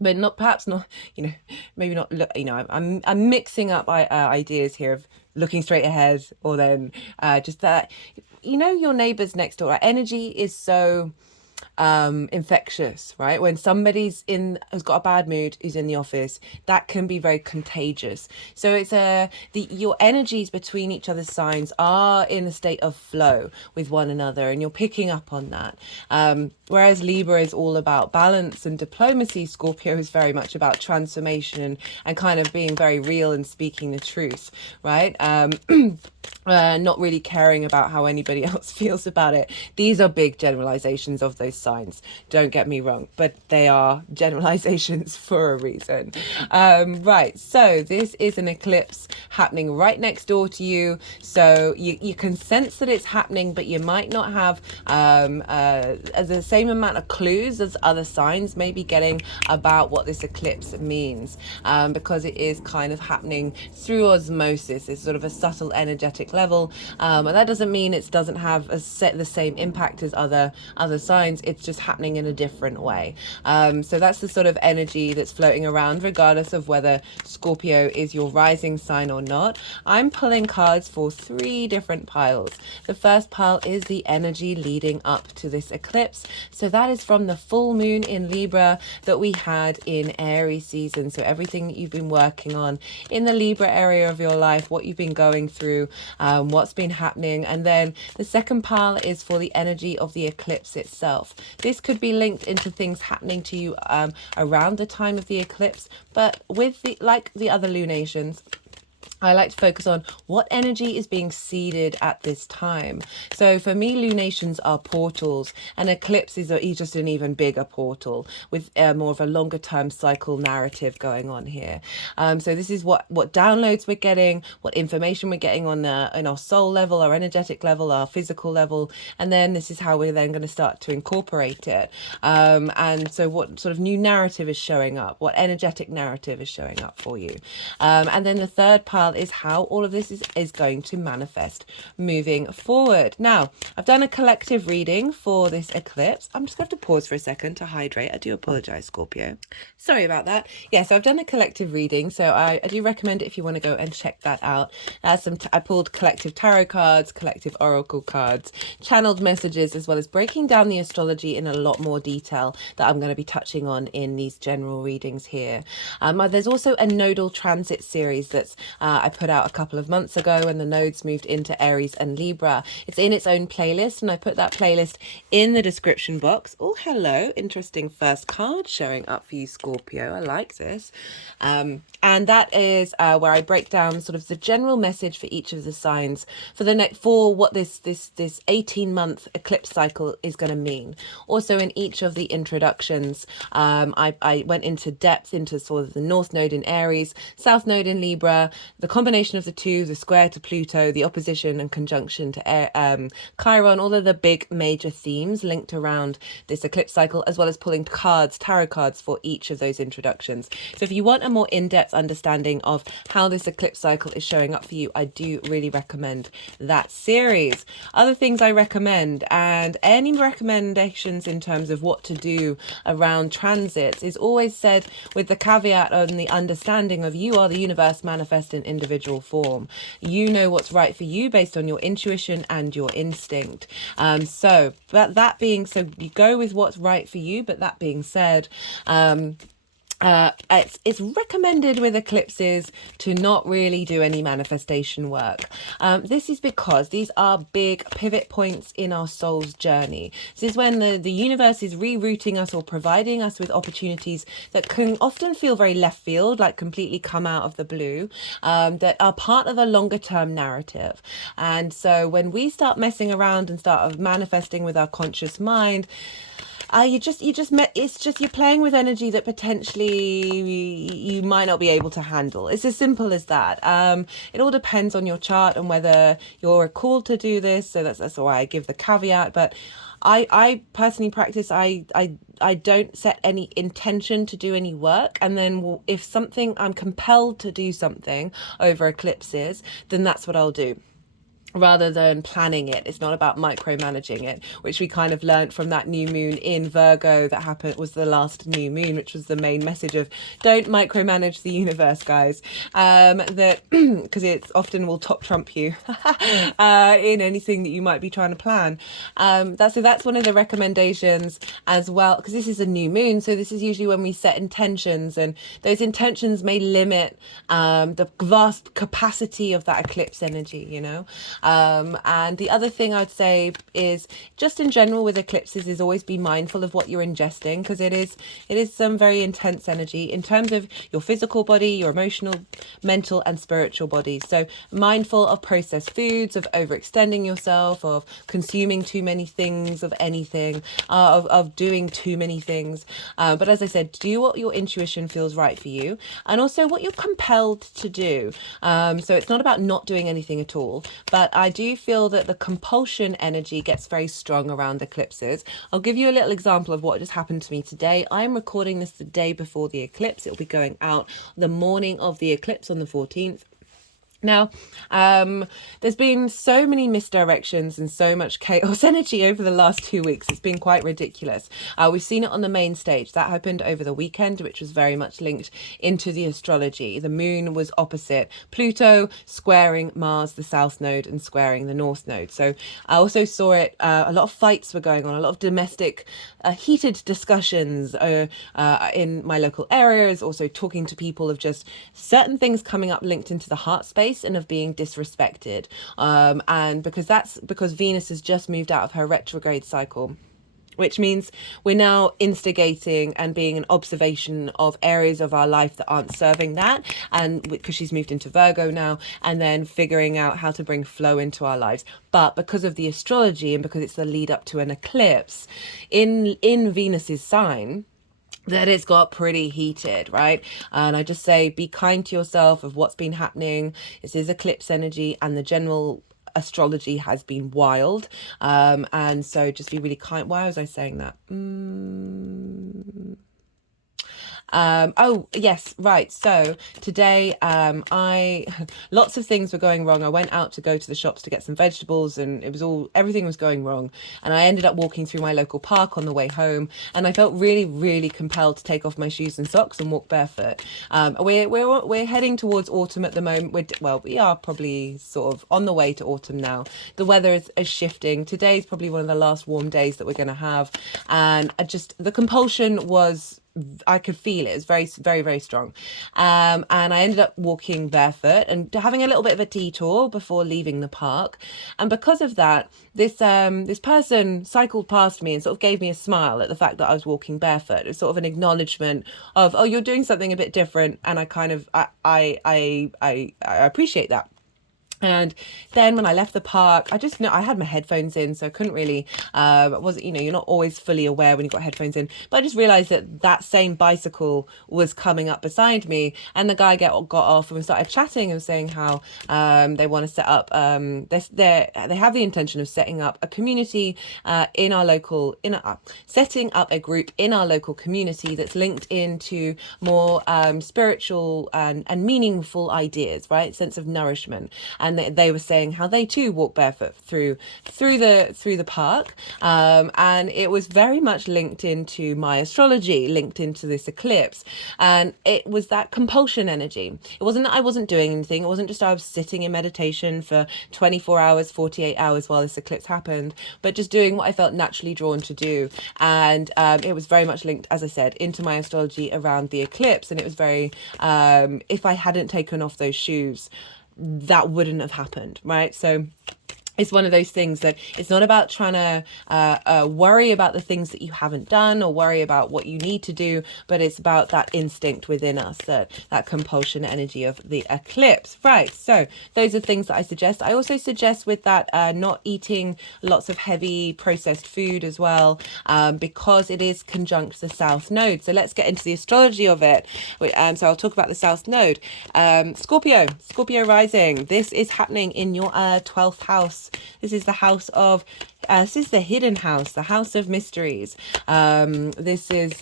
But not, perhaps not, you know, maybe not, you know, I'm mixing up ideas here of looking straight ahead, or then just that, you know, your neighbors next door. Our energy is so infectious, right? When somebody's has got a bad mood, who's in the office, that can be very contagious. So it's your energies between each other's signs are in a state of flow with one another, and you're picking up on that. Whereas Libra is all about balance and diplomacy, Scorpio is very much about transformation and kind of being very real and speaking the truth, right? Not really caring about how anybody else feels about it. These are big generalizations of those signs, don't get me wrong, but they are generalizations for a reason. Right, so this is an eclipse happening right next door to you, so you can sense that it's happening, but you might not have the same amount of clues as other signs may be getting about what this eclipse means, because it is kind of happening through osmosis. It's sort of a subtle energetic level, and that doesn't mean it doesn't have the same impact as other signs. It's just happening in a different way. So that's the sort of energy that's floating around, regardless of whether Scorpio is your rising sign or not. I'm pulling cards for 3 different piles. The first pile is the energy leading up to this eclipse. So that is from the full moon in Libra that we had in Aries season. So everything that you've been working on in the Libra area of your life, what you've been going through, what's been happening. And then the second pile is for the energy of the eclipse itself. This could be linked into things happening to you around the time of the eclipse, but with like the other lunations, I like to focus on what energy is being seeded at this time. So for me, lunations are portals, and eclipse is just an even bigger portal with more of a longer term cycle narrative going on here. So this is what downloads we're getting, what information we're getting on in our soul level, our energetic level, our physical level, and then this is how we're then going to start to incorporate it. And so what sort of new narrative is showing up, what energetic narrative is showing up for you. And then the third pile is how all of this is going to manifest moving forward. Now, I've done a collective reading for this eclipse. I'm just going to have to pause for a second to hydrate. I do apologize, Scorpio. Sorry about that. Yeah, so I've done a collective reading, so I do recommend it if you want to go and check that out. I pulled collective tarot cards, collective oracle cards, channeled messages, as well as breaking down the astrology in a lot more detail that I'm going to be touching on in these general readings here. There's also a nodal transit series that's I put out a couple of months ago when the nodes moved into Aries and Libra. It's in its own playlist, and I put that playlist in the description box. Oh, hello. Interesting first card showing up for you, Scorpio. I like this. And that is where I break down sort of the general message for each of the signs for what this 18-month eclipse cycle is going to mean. Also, in each of the introductions, I went into depth into sort of the North Node in Aries, South Node in Libra, the combination of the two, the square to Pluto, the opposition and conjunction to Chiron, all of the big major themes linked around this eclipse cycle, as well as pulling tarot cards for each of those introductions. So if you want a more in-depth understanding of how this eclipse cycle is showing up for you, I do really recommend that series. Other things I recommend, and any recommendations in terms of what to do around transits, is always said with the caveat on the understanding of you are the universe manifest in individual form. You know what's right for you based on your intuition and your instinct. So you go with what's right for you, but that being said, it's recommended with eclipses to not really do any manifestation work. This is because these are big pivot points in our soul's journey. This is when the universe is rerouting us or providing us with opportunities that can often feel very left field, like completely come out of the blue, that are part of a longer term narrative. And so when we start messing around and start manifesting with our conscious mind, you're playing with energy that potentially you might not be able to handle. It's as simple as that. It all depends on your chart and whether you're called to do this. So that's why I give the caveat. But I personally practice. I don't set any intention to do any work, and then if I'm compelled to do something over eclipses, then that's what I'll do. rather than planning it. It's not about micromanaging it, which we kind of learned from that new moon in Virgo that happened, was the last new moon, which was the main message of don't micromanage the universe, guys. That because it often will top trump you in anything that you might be trying to plan. That's one of the recommendations as well, because this is a new moon. So this is usually when we set intentions, and those intentions may limit the vast capacity of that eclipse energy, you know. And the other thing I'd say is just in general with eclipses is always be mindful of what you're ingesting, because it is some very intense energy in terms of your physical body, your emotional, mental and spiritual body. So mindful of processed foods, of overextending yourself, of consuming too many things of anything, of doing too many things. But as I said, do what your intuition feels right for you, and also what you're compelled to do. So it's not about not doing anything at all, but I do feel that the compulsion energy gets very strong around eclipses. I'll give you a little example of what just happened to me today. I'm recording this the day before the eclipse. It'll be going out the morning of the eclipse on the 14th. Now, there's been so many misdirections and so much chaos energy over the last 2 weeks. It's been quite ridiculous. We've seen it on the main stage. That happened over the weekend, which was very much linked into the astrology. The moon was opposite Pluto, squaring Mars, the south node, and squaring the north node. So I also saw it, a lot of fights were going on, a lot of domestic heated discussions in my local areas, also talking to people of just certain things coming up linked into the heart space and of being disrespected, and because Venus has just moved out of her retrograde cycle, which means we're now instigating and being an observation of areas of our life that aren't serving that, and because she's moved into Virgo now, and then figuring out how to bring flow into our lives. But because of the astrology and because it's the lead up to an eclipse in Venus's sign, that it's got pretty heated, right? And I just say be kind to yourself of what's been happening. This is eclipse energy, and the general astrology has been wild, and so just be really kind. Why was I saying that? Oh yes, right. So today, I lots of things were going wrong. I went out to go to the shops to get some vegetables, and everything was going wrong. And I ended up walking through my local park on the way home, and I felt really, really compelled to take off my shoes and socks and walk barefoot. We're heading towards autumn at the moment. We are probably sort of on the way to autumn now. The weather is shifting. Today's probably one of the last warm days that we're going to have, and the compulsion was, I could feel it. It was very, very, very strong. And I ended up walking barefoot and having a little bit of a detour before leaving the park. And because of that, this person cycled past me and sort of gave me a smile at the fact that I was walking barefoot. It was sort of an acknowledgement of, oh, you're doing something a bit different. And I appreciate that. And then when I left the park, I had my headphones in, so I couldn't really, you're not always fully aware when you've got headphones in, but I just realized that same bicycle was coming up beside me, and the guy got off and we started chatting and saying how they want to set up, they have the intention of setting up a community setting up a group in our local community that's linked into more spiritual and meaningful ideas, right? Sense of nourishment. And they were saying how they too walk barefoot through the park, and it was very much linked into my astrology, linked into this eclipse, and it was that compulsion energy. It wasn't that I wasn't doing anything. It wasn't just I was sitting in meditation for 24 hours, 48 hours while this eclipse happened, but just doing what I felt naturally drawn to do. And it was very much linked, as I said, into my astrology around the eclipse, and it was very if I hadn't taken off those shoes, that wouldn't have happened, right? So it's one of those things that it's not about trying to worry about the things that you haven't done or worry about what you need to do, but it's about that instinct within us, that compulsion energy of the eclipse. Right, so those are things that I suggest. I also suggest with that not eating lots of heavy processed food as well, because it is conjunct the south node. So let's get into the astrology of it. So I'll talk about the south node. Scorpio rising. This is happening in your 12th house. This is the house of, this is the hidden house, the house of mysteries. This is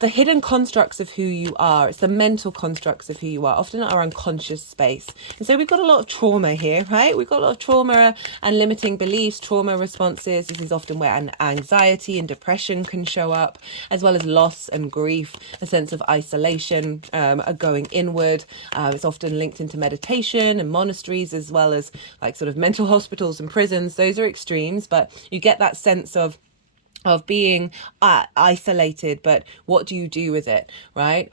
the hidden constructs of who you are. It's the mental constructs of who you are, often our unconscious space. And so we've got a lot of trauma here, right? We've got a lot of trauma and limiting beliefs, trauma responses. This is often where anxiety and depression can show up, as well as loss and grief, a sense of isolation, a going inward. It's often linked into meditation and monasteries, as well as like sort of mental hospitals and prisons. Those are extremes, but you get that sense of being isolated, but what do you do with it, right?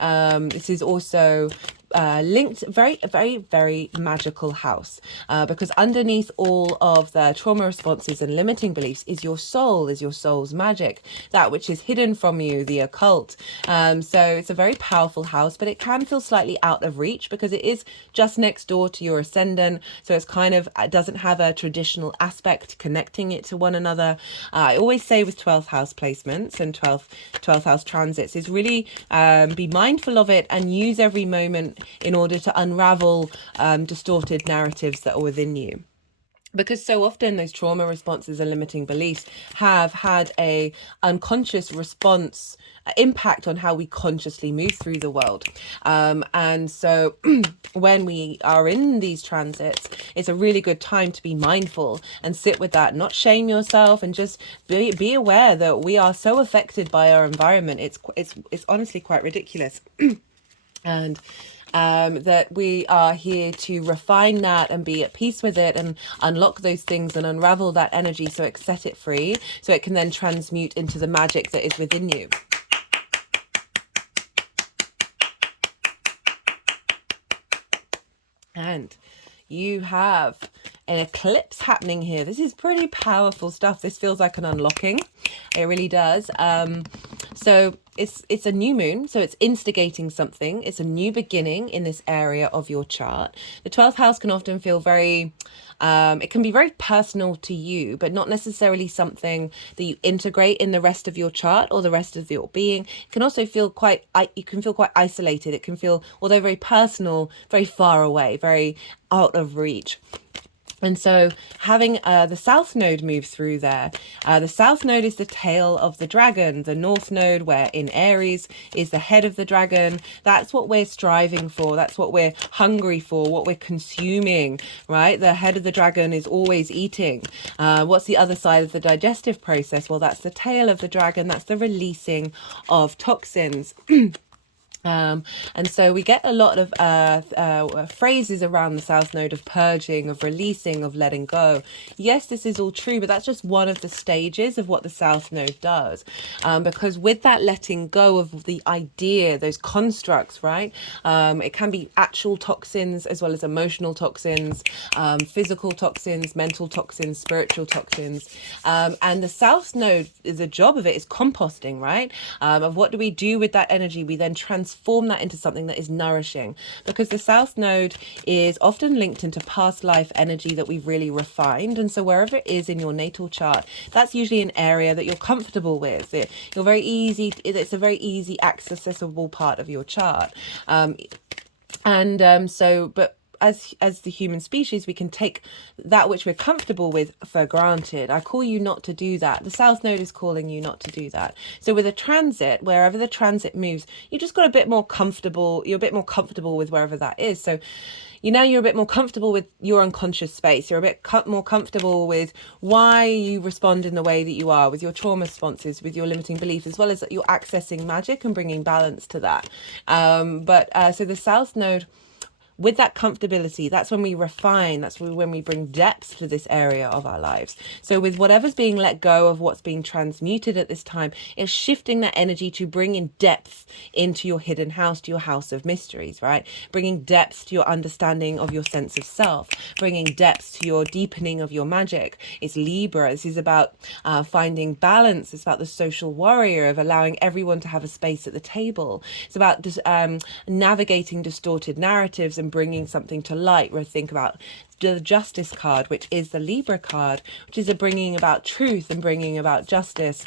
This is also linked, very magical house, because underneath all of the trauma responses and limiting beliefs is your soul, is your soul's magic, that which is hidden from you, the occult. So it's a very powerful house, but it can feel slightly out of reach because it is just next door to your ascendant. So it's kind of, it doesn't have a traditional aspect connecting it to one another. I always say with 12th house placements and 12th house transits is really be mindful of it and use every moment in order to unravel distorted narratives that are within you. Because so often those trauma responses and limiting beliefs have had a unconscious response impact on how we consciously move through the world. And so when we are in these transits, it's a really good time to be mindful and sit with that, not shame yourself, and just be aware that we are so affected by our environment. It's honestly quite ridiculous. And that we are here to refine that and be at peace with it and unlock those things and unravel that energy so it set it free, so it can then transmute into the magic that is within you. And you have an eclipse happening here. This is pretty powerful stuff. This feels like an unlocking. It really does. So it's a new moon, so it's instigating something. It's a new beginning in this area of your chart. The 12th house can often feel very, it can be very personal to you, but not necessarily something that you integrate in the rest of your chart or the rest of your being. It can also feel you can feel quite isolated. It can feel, although very personal, very far away, very out of reach. And so having the south node move through there, the south node is the tail of the dragon. The north node, where in Aries, is the head of the dragon. That's what we're striving for. That's what we're hungry for, what we're consuming, right? The head of the dragon is always eating. What's the other side of the digestive process? Well, that's the tail of the dragon. That's the releasing of toxins. And so we get a lot of phrases around the south node of purging, of releasing, of letting go. Yes, this is all true, but that's just one of the stages of what the south node does. Because with that letting go of the idea, those constructs, right? It can be actual toxins as well as emotional toxins, physical toxins, mental toxins, spiritual toxins. And the south node, the job of it is composting, right? Of what do we do with that energy? We then transform that into something that is nourishing, because the south node is often linked into past life energy that we've really refined. And so wherever it is in your natal chart, that's usually an area that you're comfortable with. It's a very easy accessible part of your chart. But as the human species, we can take that which we're comfortable with for granted. I call you not to do that. The south node is calling you not to do that. So with a transit, wherever the transit moves, you just got a bit more comfortable. You're a bit more comfortable with wherever that is. So you're a bit more comfortable with your unconscious space. You're a bit more comfortable with why you respond in the way that you are, with your trauma responses, with your limiting belief, as well as that you're accessing magic and bringing balance to that. So the south node, with that comfortability, that's when we refine, that's when we bring depth to this area of our lives. So with whatever's being let go of, what's being transmuted at this time, it's shifting that energy to bring in depth into your hidden house, to your house of mysteries, right? Bringing depth to your understanding of your sense of self, bringing depth to your deepening of your magic. It's Libra. This is about finding balance. It's about the social warrior, of allowing everyone to have a space at the table. It's about navigating distorted narratives and bringing something to light. Where I think about the Justice card, which is the Libra card, which is a bringing about truth and bringing about justice.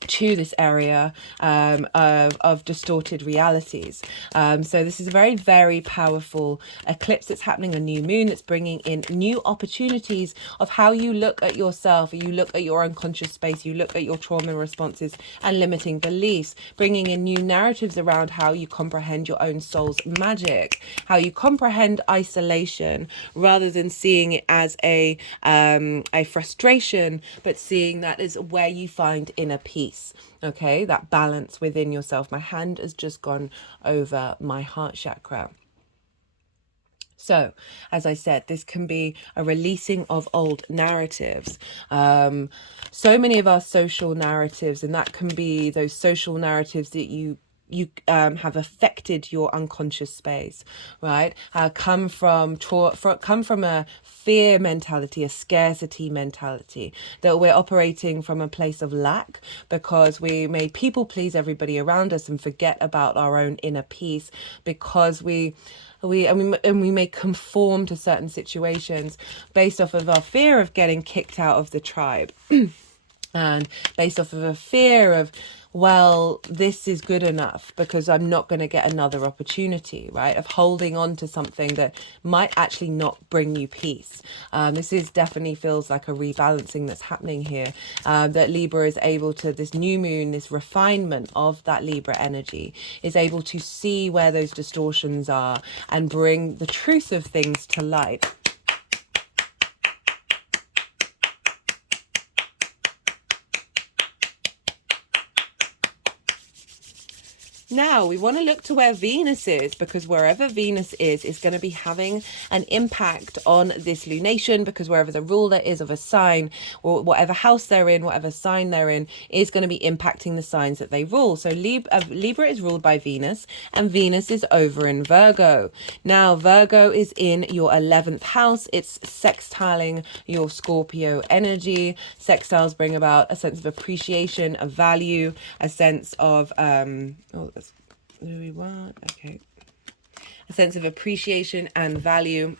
to this area of distorted realities. So this is a very, very powerful eclipse that's happening, a new moon that's bringing in new opportunities of how you look at yourself, you look at your unconscious space, you look at your trauma responses and limiting beliefs, bringing in new narratives around how you comprehend your own soul's magic, how you comprehend isolation rather than seeing it as a frustration, but seeing that as where you find inner peace. Okay, that balance within yourself. My hand has just gone over my heart chakra. So, as I said, this can be a releasing of old narratives. So many of our social narratives, and that can be those social narratives that you have affected your unconscious space, right? Come from a fear mentality, a scarcity mentality, that we're operating from a place of lack because we may people please everybody around us and forget about our own inner peace because we may conform to certain situations based off of our fear of getting kicked out of the tribe. And based off of a fear of, well, this is good enough because I'm not going to get another opportunity, right? Of holding on to something that might actually not bring you peace. This is definitely feels like a rebalancing that's happening here. That Libra is able to, this new moon, this refinement of that Libra energy is able to see where those distortions are and bring the truth of things to light. Now we want to look to where Venus is, because wherever Venus is going to be having an impact on this lunation, because wherever the ruler is of a sign, or whatever house they're in, whatever sign they're in, is going to be impacting the signs that they rule. So Libra is ruled by Venus, and Venus is over in Virgo. Now Virgo is in your 11th house. It's sextiling your Scorpio energy. Sextiles bring about a sense of appreciation, of value, a sense of a sense of appreciation and value.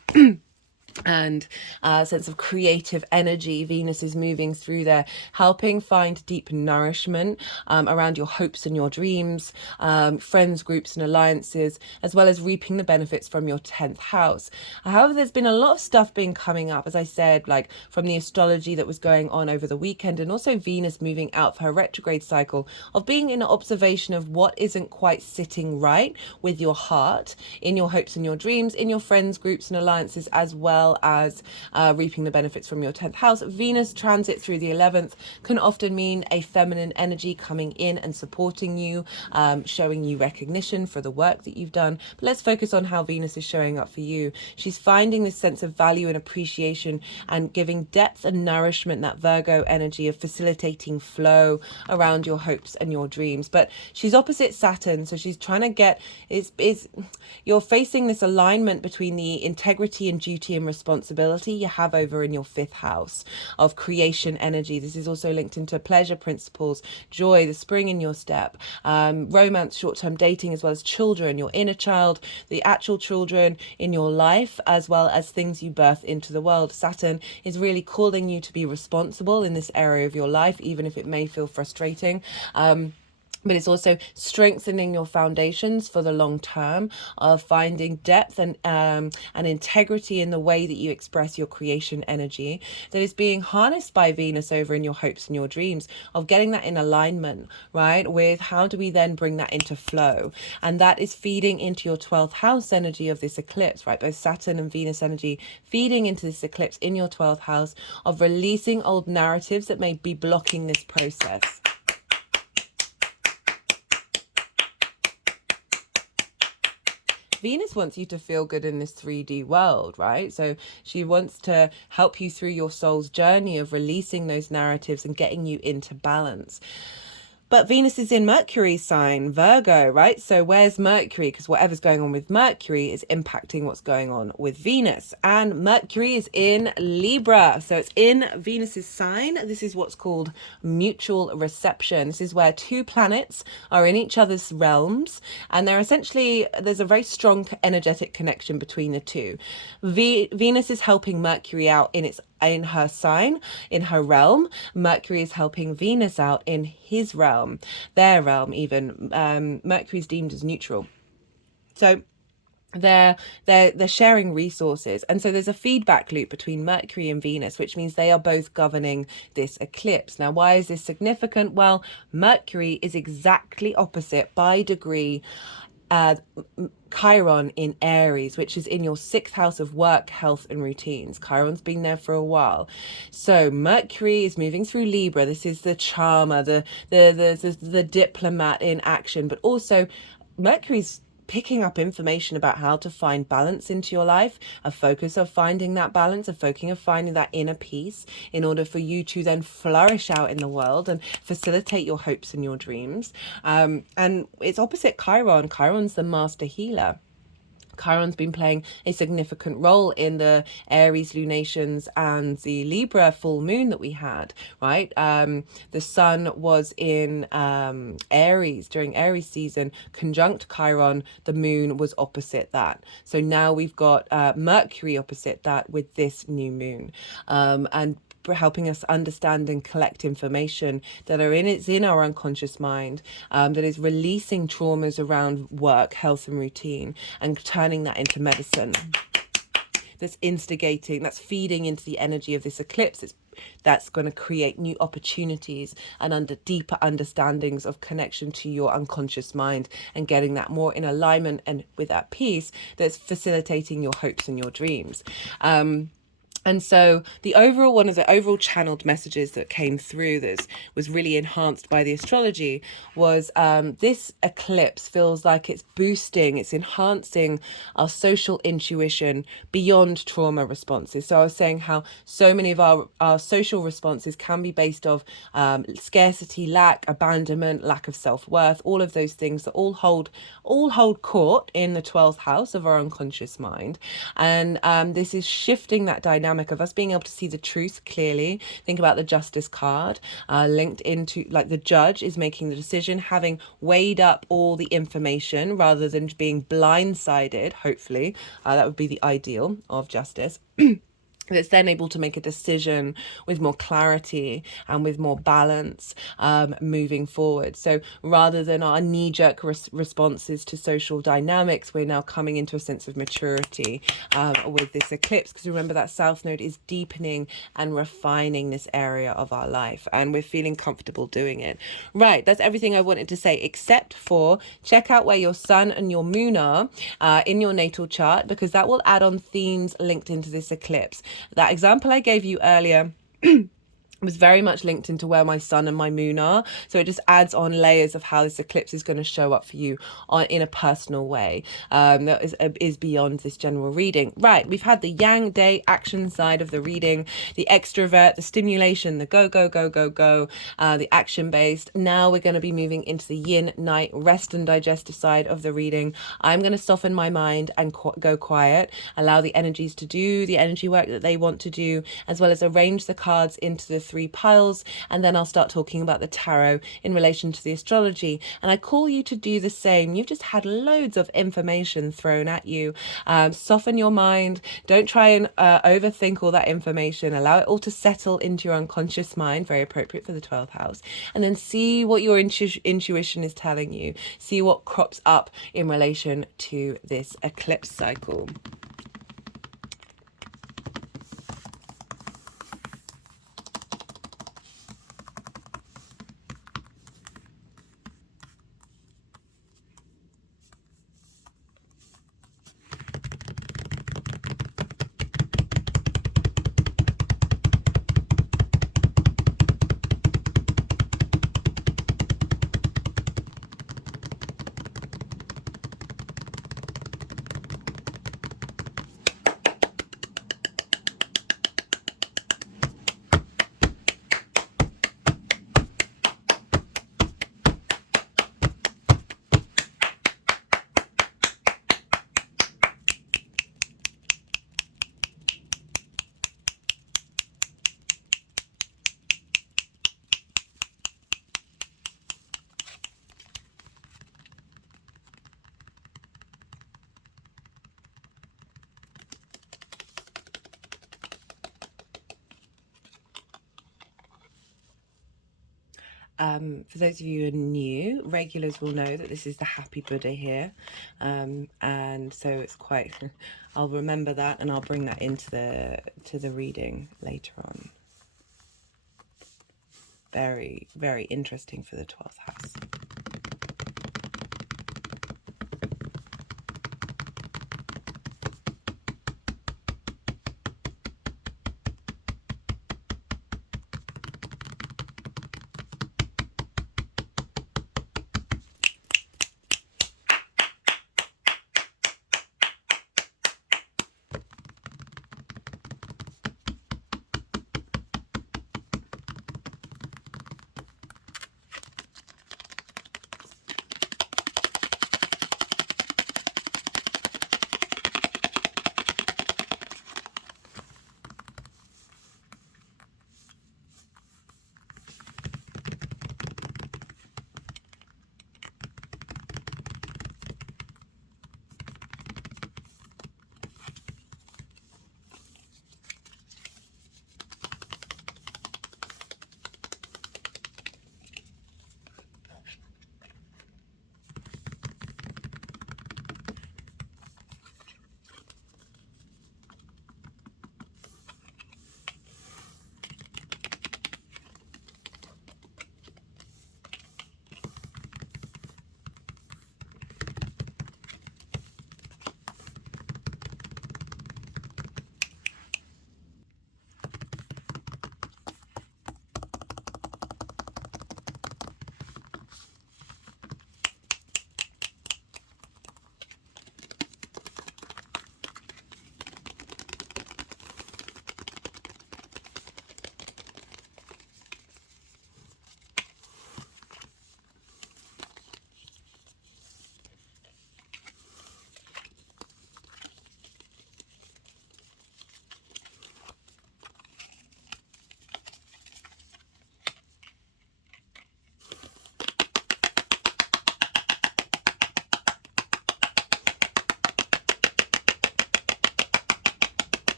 And a sense of creative energy. Venus is moving through there, helping find deep nourishment around your hopes and your dreams, friends, groups and alliances, as well as reaping the benefits from your 10th house. However, there's been a lot of stuff being coming up, as I said, like from the astrology that was going on over the weekend, and also Venus moving out for her retrograde cycle, of being in observation of what isn't quite sitting right with your heart, in your hopes and your dreams, in your friends, groups and alliances, as well as reaping the benefits from your 10th house. Venus transit through the 11th can often mean a feminine energy coming in and supporting you, showing you recognition for the work that you've done. But let's focus on how Venus is showing up for you. She's finding this sense of value and appreciation and giving depth and nourishment, that Virgo energy of facilitating flow around your hopes and your dreams. But she's opposite Saturn, so she's trying to get, you're facing this alignment between the integrity and duty and responsibility you have over in your 5th house of creation energy. This is also linked into pleasure principles, joy, the spring in your step, romance, short-term dating, as well as children, your inner child, the actual children in your life, as well as things you birth into the world. Saturn is really calling you to be responsible in this area of your life, even if it may feel frustrating. But it's also strengthening your foundations for the long term, of finding depth and integrity in the way that you express your creation energy that is being harnessed by Venus over in your hopes and your dreams, of getting that in alignment, right, with how do we then bring that into flow. And that is feeding into your 12th house energy of this eclipse, right? Both Saturn and Venus energy feeding into this eclipse in your 12th house, of releasing old narratives that may be blocking this process. Venus wants you to feel good in this 3D world, right? So she wants to help you through your soul's journey of releasing those narratives and getting you into balance. But Venus is in Mercury's sign, Virgo, right? So where's Mercury? Because whatever's going on with Mercury is impacting what's going on with Venus. And Mercury is in Libra. So it's in Venus's sign. This is what's called mutual reception. This is where two planets are in each other's realms. And they're essentially, there's a very strong energetic connection between the two. Venus is helping Mercury out in its in her sign, in her realm. Mercury is helping Venus out in his realm, their realm even. Mercury's deemed as neutral. So they're sharing resources, and so there's a feedback loop between Mercury and Venus, which means they are both governing this eclipse. Now, why is this significant? Well, Mercury is exactly opposite by degree Chiron in Aries, which is in your 6th house of work, health, and routines. Chiron's been there for a while. So Mercury is moving through Libra. This is the charmer, the diplomat in action, but also Mercury's picking up information about how to find balance into your life, a focus of finding that balance, a focus of finding that inner peace in order for you to then flourish out in the world and facilitate your hopes and your dreams. And it's opposite Chiron. Chiron's the master healer. Chiron's been playing a significant role in the Aries lunations and the Libra full moon that we had, right? The sun was in Aries during Aries season, conjunct Chiron. The moon was opposite that. So now we've got Mercury opposite that with this new moon. And helping us understand and collect information that it's in our unconscious mind, that is releasing traumas around work, health, and routine, and turning that into medicine. That's instigating, that's feeding into the energy of this eclipse. That's going to create new opportunities and deeper understandings of connection to your unconscious mind, and getting that more in alignment and with that peace that's facilitating your hopes and your dreams. And so one of the overall channeled messages that came through that was really enhanced by the astrology was this eclipse feels like it's boosting, it's enhancing our social intuition beyond trauma responses. So I was saying how so many of our social responses can be based off scarcity, lack, abandonment, lack of self-worth, all of those things that all hold court in the 12th house of our unconscious mind. And this is shifting that dynamic of us being able to see the truth clearly. Think about the justice card linked into, like, the judge is making the decision, having weighed up all the information rather than being blindsided. Hopefully that would be the ideal of justice. That's then able to make a decision with more clarity and with more balance moving forward. So rather than our knee-jerk responses to social dynamics, we're now coming into a sense of maturity with this eclipse, because remember that South Node is deepening and refining this area of our life, and we're feeling comfortable doing it. Right, that's everything I wanted to say, except for check out where your sun and your moon are in your natal chart, because that will add on themes linked into this eclipse. That example I gave you earlier was very much linked into where my sun and my moon are. So it just adds on layers of how this eclipse is going to show up for you in a personal way. That is beyond this general reading. Right, we've had the yang day action side of the reading, the extrovert, the stimulation, the go, the action based. Now we're going to be moving into the yin night rest and digestive side of the reading. I'm going to soften my mind and go quiet, allow the energies to do the energy work that they want to do, as well as arrange the cards into the 3 piles, and then I'll start talking about the tarot in relation to the astrology. And I call you to do the same. You've just had loads of information thrown at you. Soften your mind. Don't try and overthink all that information. Allow it all to settle into your unconscious mind, very appropriate for the 12th house, and then see what your intuition is telling you. See what crops up in relation to this eclipse cycle. For those of you who are new, regulars will know that this is the happy Buddha here. And so it's quite, I'll remember that and I'll bring that into the reading later on. Very, very interesting for the 12th house.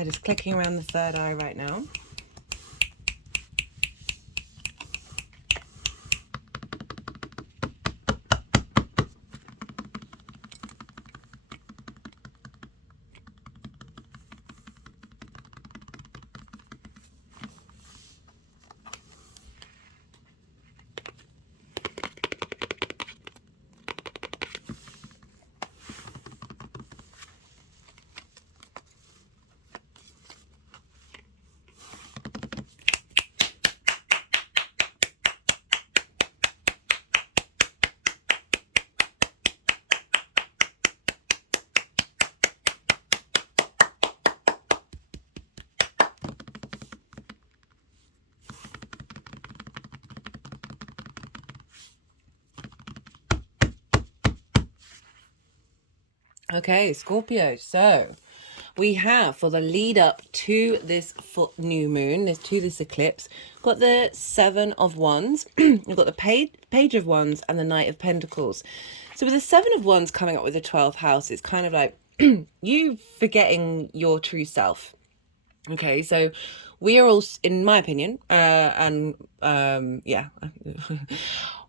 I'm just clicking around the third eye right now. Okay, Scorpio. So we have, for the lead up to this new moon, to this eclipse, got the Seven of Wands. We've got the Page of Wands and the Knight of Pentacles. So with the Seven of Wands coming up with the 12th house, it's kind of like you forgetting your true self. Okay, so we are all, in my opinion, yeah,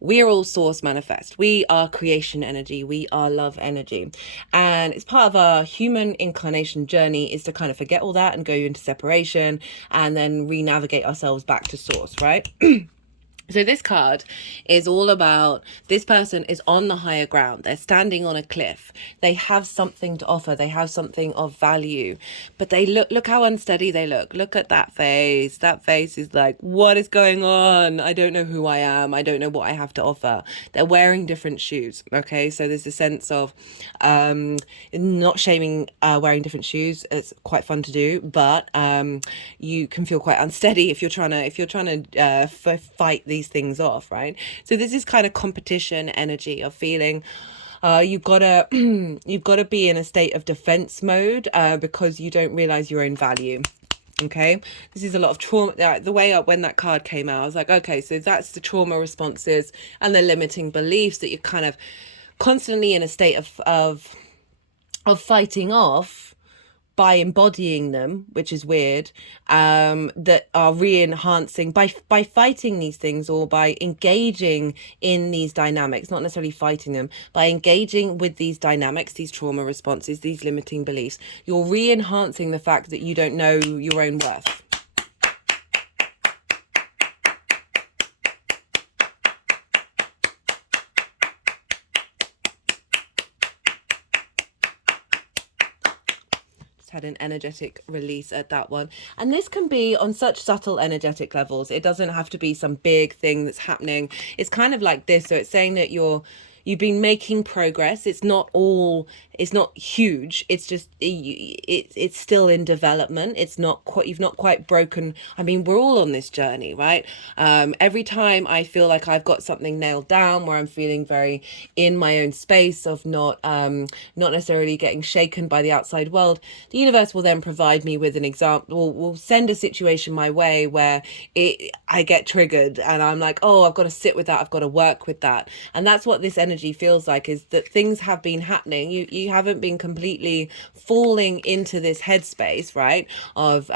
we are all source manifest. We are creation energy. We are love energy. And it's part of our human incarnation journey is to kind of forget all that and go into separation and then re-navigate ourselves back to source, right? So this card is all about this person is on the higher ground. They're standing on a cliff. They have something to offer. They have something of value. But they look how unsteady they look. Look at that face. That face is like, what is going on? I don't know who I am. I don't know what I have to offer. They're wearing different shoes. Okay, so there's a sense of not shaming wearing different shoes. It's quite fun to do, but you can feel quite unsteady if you're trying to fight these things off, right? So this is kind of competition energy of feeling you've got to you've got to be in a state of defense mode because you don't realize your own value. Okay, this is a lot of trauma. The way up when that card came out, I was like, okay, so that's the trauma responses and the limiting beliefs that you're kind of constantly in a state of fighting off by embodying them, which is weird, that are re-enhancing by fighting these things or by engaging in these dynamics, not necessarily fighting them, by engaging with these dynamics, these trauma responses, these limiting beliefs. You're re-enhancing the fact that you don't know your own worth. Had an energetic release at that one, and this can be on such subtle energetic levels. It doesn't have to be some big thing that's happening. It's kind of like this. So it's saying that you've been making progress. It's not huge. It's just it's still in development. It's not quite, you've not quite broken. I mean, we're all on this journey, right? Every time I feel like I've got something nailed down, where I'm feeling very in my own space of not necessarily getting shaken by the outside world, the universe will then provide me with an example, will send a situation my way where I get triggered and I'm like, oh, I've got to sit with that, I've got to work with that. And that's what this energy feels like, is that things have been happening. You haven't been completely falling into this headspace, right, of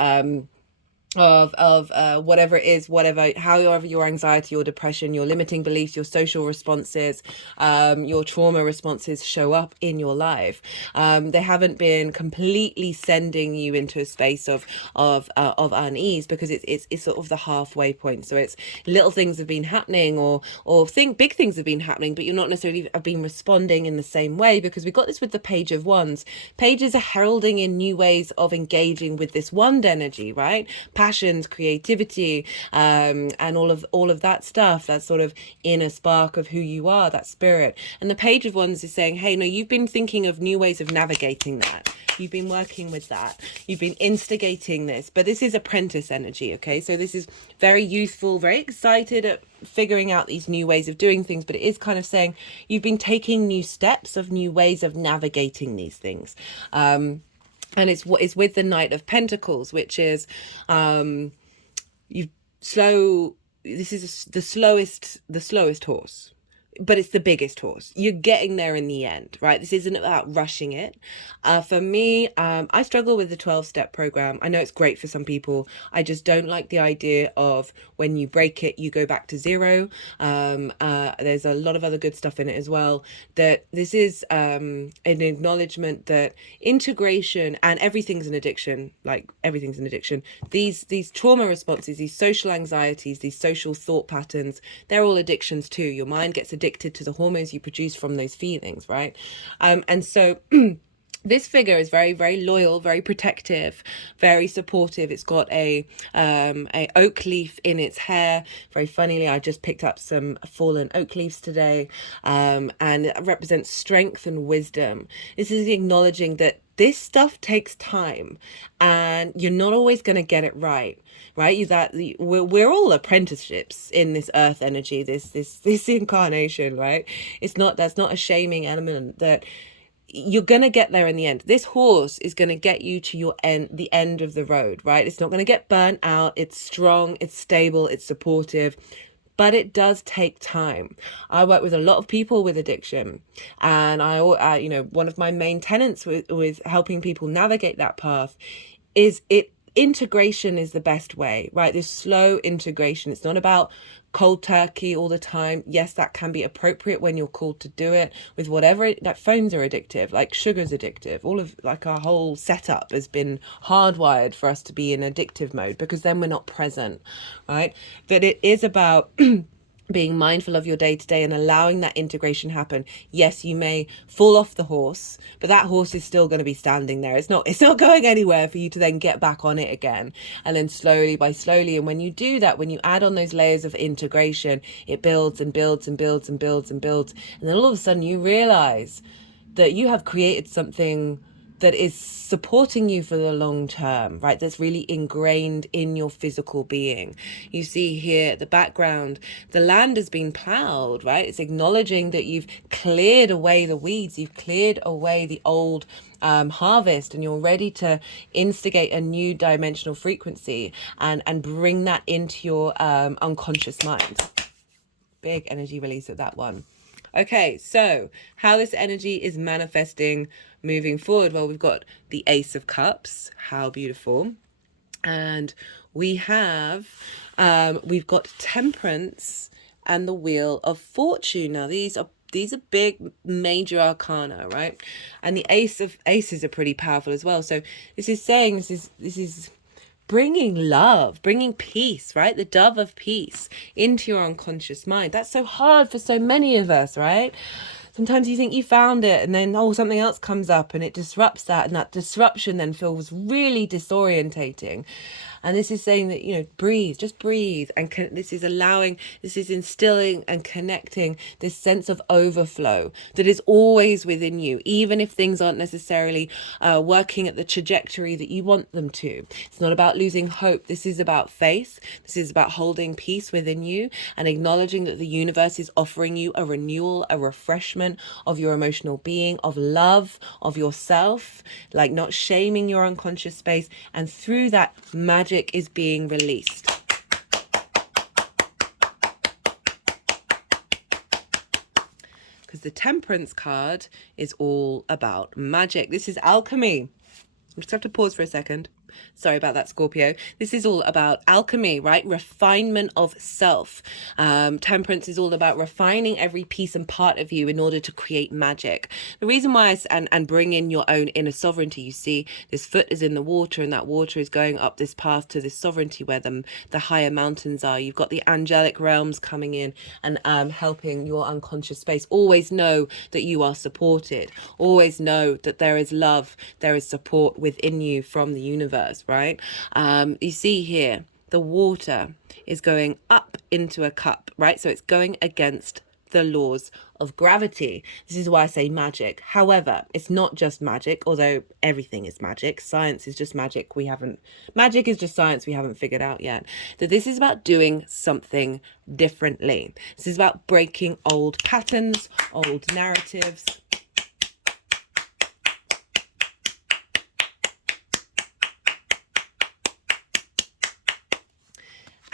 whatever it is, however your anxiety, your depression, your limiting beliefs, your social responses, your trauma responses show up in your life. They haven't been completely sending you into a space of unease, because it's sort of the halfway point. So it's little things have been happening, or big things have been happening, but you're not necessarily have been responding in the same way, because we got this with the Page of Wands. Pages are heralding in new ways of engaging with this wand energy, right? Passions, creativity, and all of that stuff, that sort of inner spark of who you are, that spirit. And the Page of Wands is saying, hey, no, you've been thinking of new ways of navigating that. You've been working with that. You've been instigating this. But this is apprentice energy, okay? So this is very youthful, very excited at figuring out these new ways of doing things. But it is kind of saying you've been taking new steps of new ways of navigating these things. And it's what is with the Knight of Pentacles, which is this is the slowest horse, but it's the biggest horse. You're getting there in the end, right? This isn't about rushing it. For me, I struggle with the 12-step program. I know it's great for some people. I just don't like the idea of when you break it, you go back to zero. There's a lot of other good stuff in it as well. That this is an acknowledgement that integration, and everything's an addiction, like everything's an addiction. These trauma responses, these social anxieties, these social thought patterns, they're all addictions too. Your mind gets addicted to the hormones you produce from those feelings, right? And so this figure is very, very loyal, very protective, very supportive. It's got a oak leaf in its hair. Very funnily, I just picked up some fallen oak leaves today, and it represents strength and wisdom. This is acknowledging that this stuff takes time, and you're not always going to get it right. Right, we're all apprenticeships in this earth energy, this incarnation, right? That's not a shaming element. That you're gonna get there in the end. This horse is gonna get you to your end, the end of the road, right? It's not gonna get burnt out. It's strong, it's stable, it's supportive, but it does take time. I work with a lot of people with addiction, and you know, one of my main tenets with helping people navigate that path is integration is the best way, right? This slow integration. It's not about cold turkey all the time. Yes, that can be appropriate when you're called to do it with whatever that phones are addictive, like sugar's addictive. All of like our whole setup has been hardwired for us to be in addictive mode because then we're not present, right? But it is about being mindful of your day to day and allowing that integration happen. Yes, you may fall off the horse, but that horse is still going to be standing there. It's not going anywhere for you to then get back on it again. And then slowly by slowly, and when you do that, when you add on those layers of integration, it builds and builds and builds and builds and builds. And then all of a sudden you realize that you have created something that is supporting you for the long term, right? That's really ingrained in your physical being. You see here the background, the land has been plowed, right? It's acknowledging that you've cleared away the weeds, you've cleared away the old harvest, and you're ready to instigate a new dimensional frequency and bring that into your unconscious mind. Big energy release of that one. Okay, so how this energy is manifesting moving forward. Well, we've got the Ace of Cups. How beautiful. And we've got Temperance and the Wheel of Fortune. Now, these are big major arcana, right? And the aces are pretty powerful as well. So this is saying this is bringing love, bringing peace, right? The dove of peace into your unconscious mind. That's so hard for so many of us, right? Sometimes you think you found it and then, something else comes up and it disrupts that. And that disruption then feels really disorientating. And this is saying that, you know, breathe, just breathe. And this is instilling and connecting this sense of overflow that is always within you, even if things aren't necessarily working at the trajectory that you want them to. It's not about losing hope. This is about faith. This is about holding peace within you and acknowledging that the universe is offering you a renewal, a refreshment of your emotional being, of love, of yourself, like not shaming your unconscious space. And through that, magic is being released. Because the Temperance card is all about magic. This is alchemy. I just have to pause for a second. Sorry about that, Scorpio. This is all about alchemy, right? Refinement of self. Temperance is all about refining every piece and part of you in order to create magic. The reason why and bring in your own inner sovereignty. You see, this foot is in the water, and that water is going up this path to this sovereignty where the higher mountains are. You've got the angelic realms coming in and helping your unconscious space. Always know that you are supported. Always know that there is love, there is support within you from the universe. Right? You see here, the water is going up into a cup, right? So it's going against the laws of gravity. This is why I say magic. However, it's not just magic, although everything is magic. Science is just magic. Magic is just science we haven't figured out yet. That this is about doing something differently. This is about breaking old patterns, old narratives.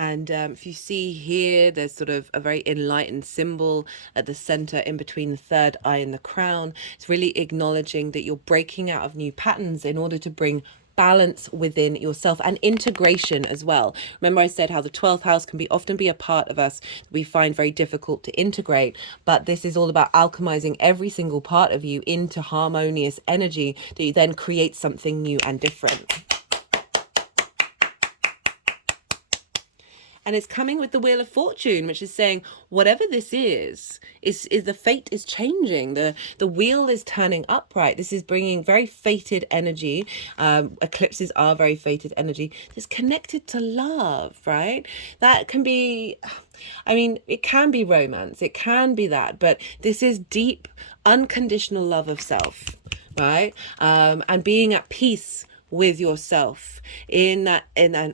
And if you see here, there's sort of a very enlightened symbol at the center in between the third eye and the crown. It's really acknowledging that you're breaking out of new patterns in order to bring balance within yourself and integration as well. Remember I said how the 12th house can often be a part of us that we find very difficult to integrate, but this is all about alchemizing every single part of you into harmonious energy that you then create something new and different. And it's coming with the Wheel of Fortune, which is saying whatever this is the fate is changing. The wheel is turning upright. This is bringing very fated energy. Eclipses are very fated energy. That's connected to love, right? That can be, it can be romance. It can be that. But this is deep, unconditional love of self, right? And being at peace with yourself in that,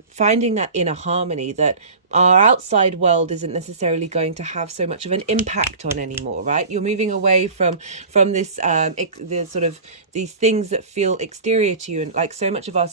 finding that inner harmony that our outside world isn't necessarily going to have so much of an impact on anymore, right? You're moving away from this the sort of these things that feel exterior to you, and like so much of our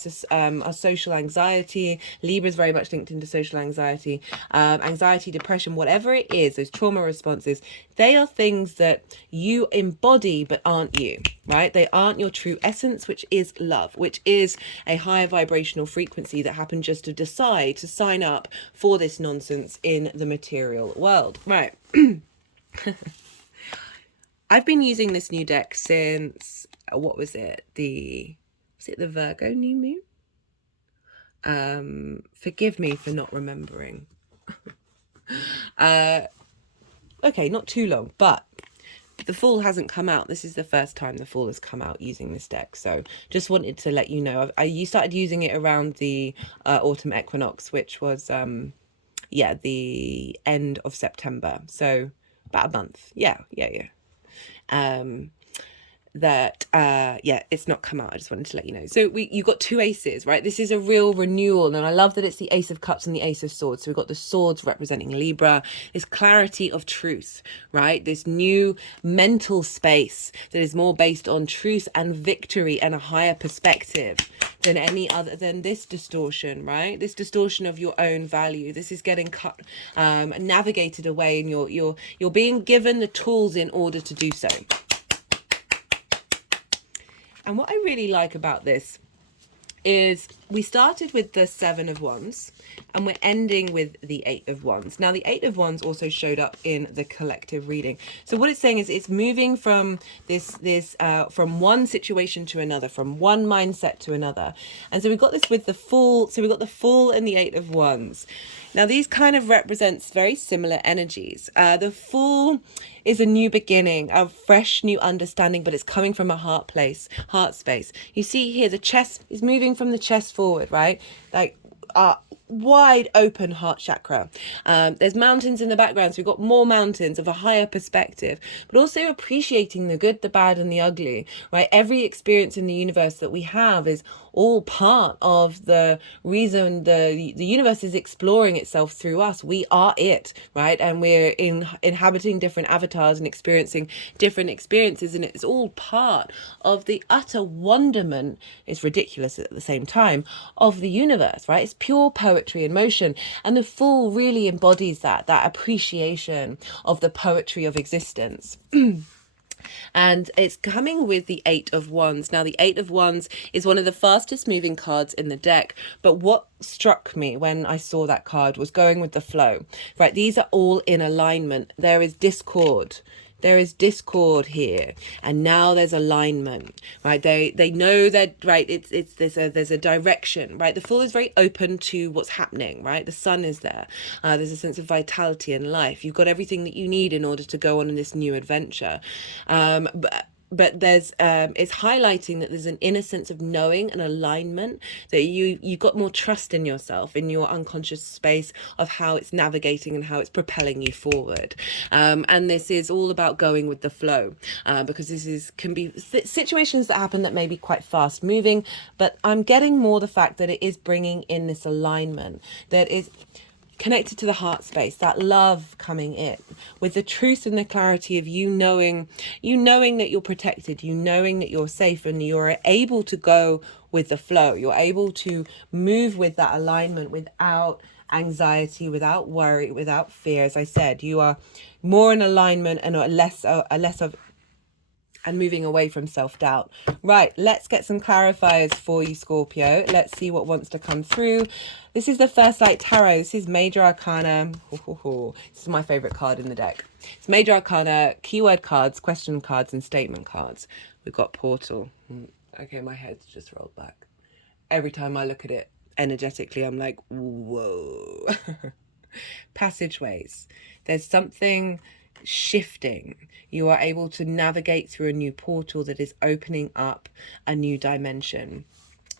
social anxiety. Libra is very much linked into social anxiety, anxiety, depression, whatever it is, those trauma responses. They are things that you embody but aren't you, right? They aren't your true essence, which is love, which is a higher vibrational frequency that happened just to decide to sign up for this nonsense in the material world, right? I've been using this new deck since, what was it? The Virgo new moon? Forgive me for not remembering. Okay, not too long, but the Fool hasn't come out. This is the first time the Fool has come out using this deck. So just wanted to let you know. You started using it around the autumn equinox, which was, yeah, the end of September. So about a month. Yeah. Yeah, it's not come out. I just wanted to let you know. So you got two aces, right? This is a real renewal, and I love that it's the Ace of Cups and the Ace of Swords. So we've got the swords representing Libra, this clarity of truth, right? This new mental space that is more based on truth and victory and a higher perspective than any other, than this distortion, right? This distortion of your own value. This is getting cut, navigated away, and you're being given the tools in order to do so. And what I really like about this is we started with the Seven of Wands and we're ending with the Eight of Wands. Now, the Eight of Wands also showed up in the collective reading. So what it's saying is it's moving from from one situation to another, from one mindset to another. And so we've got this with the Fool. So we've got the Fool and the Eight of Wands. Now, these kind of represents very similar energies. The Fool is a new beginning, a fresh new understanding, but it's coming from a heart space. You see here, the chest is moving from the chest forward, right? Like wide open heart chakra. There's mountains in the background, so we've got more mountains of a higher perspective, but also appreciating the good, the bad, and the ugly, right? Every experience in the universe that we have is all part of the reason the universe is exploring itself through us. We are it, right? And we're inhabiting different avatars and experiencing different experiences, and it's all part of the utter wonderment, it's ridiculous at the same time, of the universe, right? It's pure poetry in motion, and the Fool really embodies that appreciation of the poetry of existence. And it's coming with the Eight of Wands. Now, the Eight of Wands is one of the fastest moving cards in the deck. But what struck me when I saw that card was going with the flow, right? These are all in alignment. There is discord. There is discord here, and now there's alignment, right? They know that, right? There's a direction, right? The Fool is very open to what's happening, right? The sun is there. There's a sense of vitality and life. You've got everything that you need in order to go on in this new adventure. But there's it's highlighting that there's an inner sense of knowing and alignment, that you've got more trust in yourself, in your unconscious space of how it's navigating and how it's propelling you forward. And this is all about going with the flow, because can be situations that happen that may be quite fast moving, but I'm getting more the fact that it is bringing in this alignment that is connected to the heart space, that love coming in with the truth and the clarity of you knowing that you're protected, you knowing that you're safe, and you're able to go with the flow. You're able to move with that alignment without anxiety, without worry, without fear. As I said, you are more in alignment and less of and moving away from self-doubt. Right, let's get some clarifiers for you, Scorpio. Let's see what wants to come through. This is the First Light Tarot. This is Major Arcana. This is my favorite card in the deck. It's Major Arcana, keyword cards, question cards, and statement cards. We've got Portal. Okay, my head's just rolled back. Every time I look at it energetically, I'm like, whoa. Passageways. There's something shifting. You are able to navigate through a new portal that is opening up a new dimension.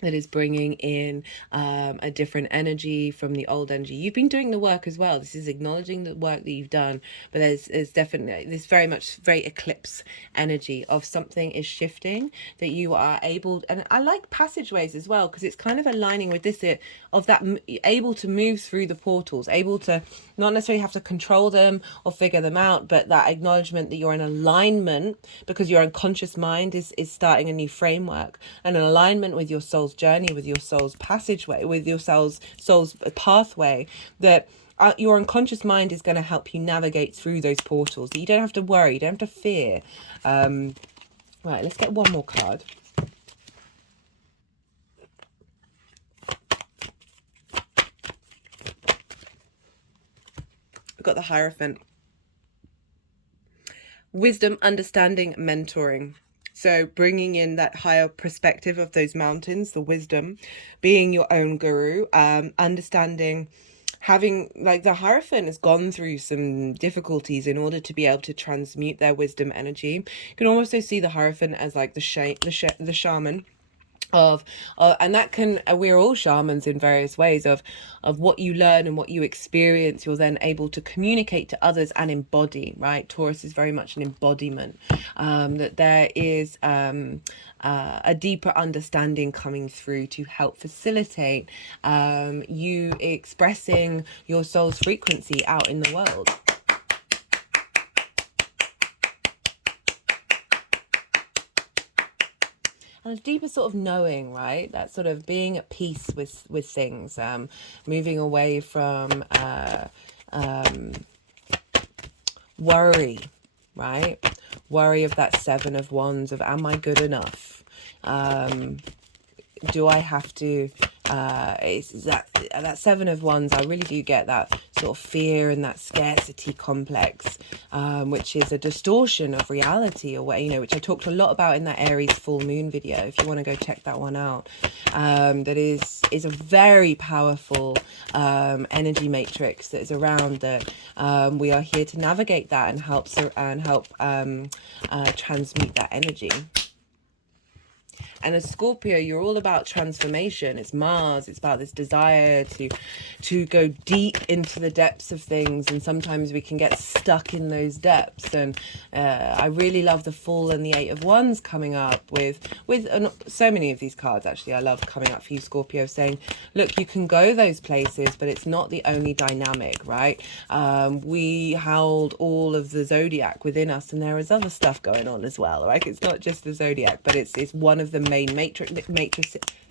that is bringing in a different energy from the old energy. You've been doing the work as well. This is acknowledging the work that you've done, but there's definitely this very eclipse energy of something is shifting, that you are able, and I like passageways as well, because it's kind of aligning with this, of that able to move through the portals, able to not necessarily have to control them or figure them out, but that acknowledgement that you're in alignment, because your unconscious mind is starting a new framework and an alignment with your soul's journey, with your soul's passageway, with your soul's pathway, that your unconscious mind is going to help you navigate through those portals. You don't have to worry, you don't have to fear. Right, let's get one more card. We've got the Hierophant. Wisdom, understanding, mentoring. So bringing in that higher perspective of those mountains, the wisdom, being your own guru, understanding, having, like, the Hierophant has gone through some difficulties in order to be able to transmute their wisdom energy. You can also see the Hierophant as like the shaman of and that can, we're all shamans in various ways of what you learn and what you experience, you're then able to communicate to others and embody, right? Taurus is very much an embodiment, that there is a deeper understanding coming through to help facilitate you expressing your soul's frequency out in the world. And a deeper sort of knowing, right? That sort of being at peace with things, moving away from worry, right? Worry of that Seven of Wands, of am I good enough? Do I have to, it's that Seven of Wands, I really do get that sort of fear and that scarcity complex, which is a distortion of reality, or, you know, which I talked a lot about in that Aries full moon video, if you want to go check that one out. That is a very powerful energy matrix that is around, that we are here to navigate that and help transmute that energy. And as Scorpio, you're all about transformation. It's Mars. It's about this desire to go deep into the depths of things. And sometimes we can get stuck in those depths. And I really love the Fool and the Eight of Wands coming up with so many of these cards, actually. I love coming up for you, Scorpio, saying, look, you can go those places, but it's not the only dynamic, right? We hold all of the zodiac within us, and there is other stuff going on as well, right? It's not just the zodiac, but it's one of the main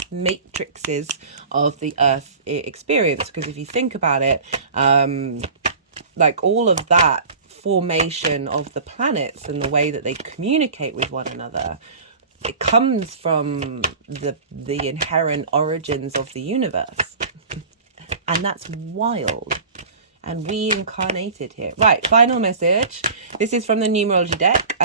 matrices of the Earth experience. Because if you think about it, like all of that formation of the planets and the way that they communicate with one another, it comes from the inherent origins of the universe. And that's wild. And we incarnated here. Right, final message. This is from the numerology deck.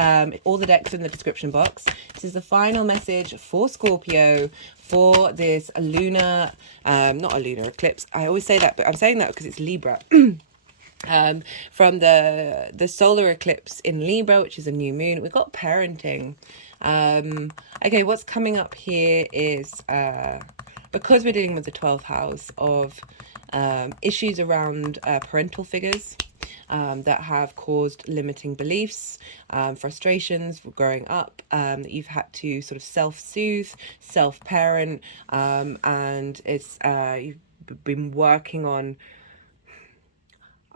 All the decks in the description box. This is the final message for Scorpio for this lunar, not a lunar eclipse. I always say that, but I'm saying that because it's Libra. From the solar eclipse in Libra, which is a new moon. We've got parenting. Okay, what's coming up here is, because we're dealing with the 12th house of issues around parental figures that have caused limiting beliefs, frustrations growing up, that you've had to sort of self-soothe, self-parent, and it's you've been working on.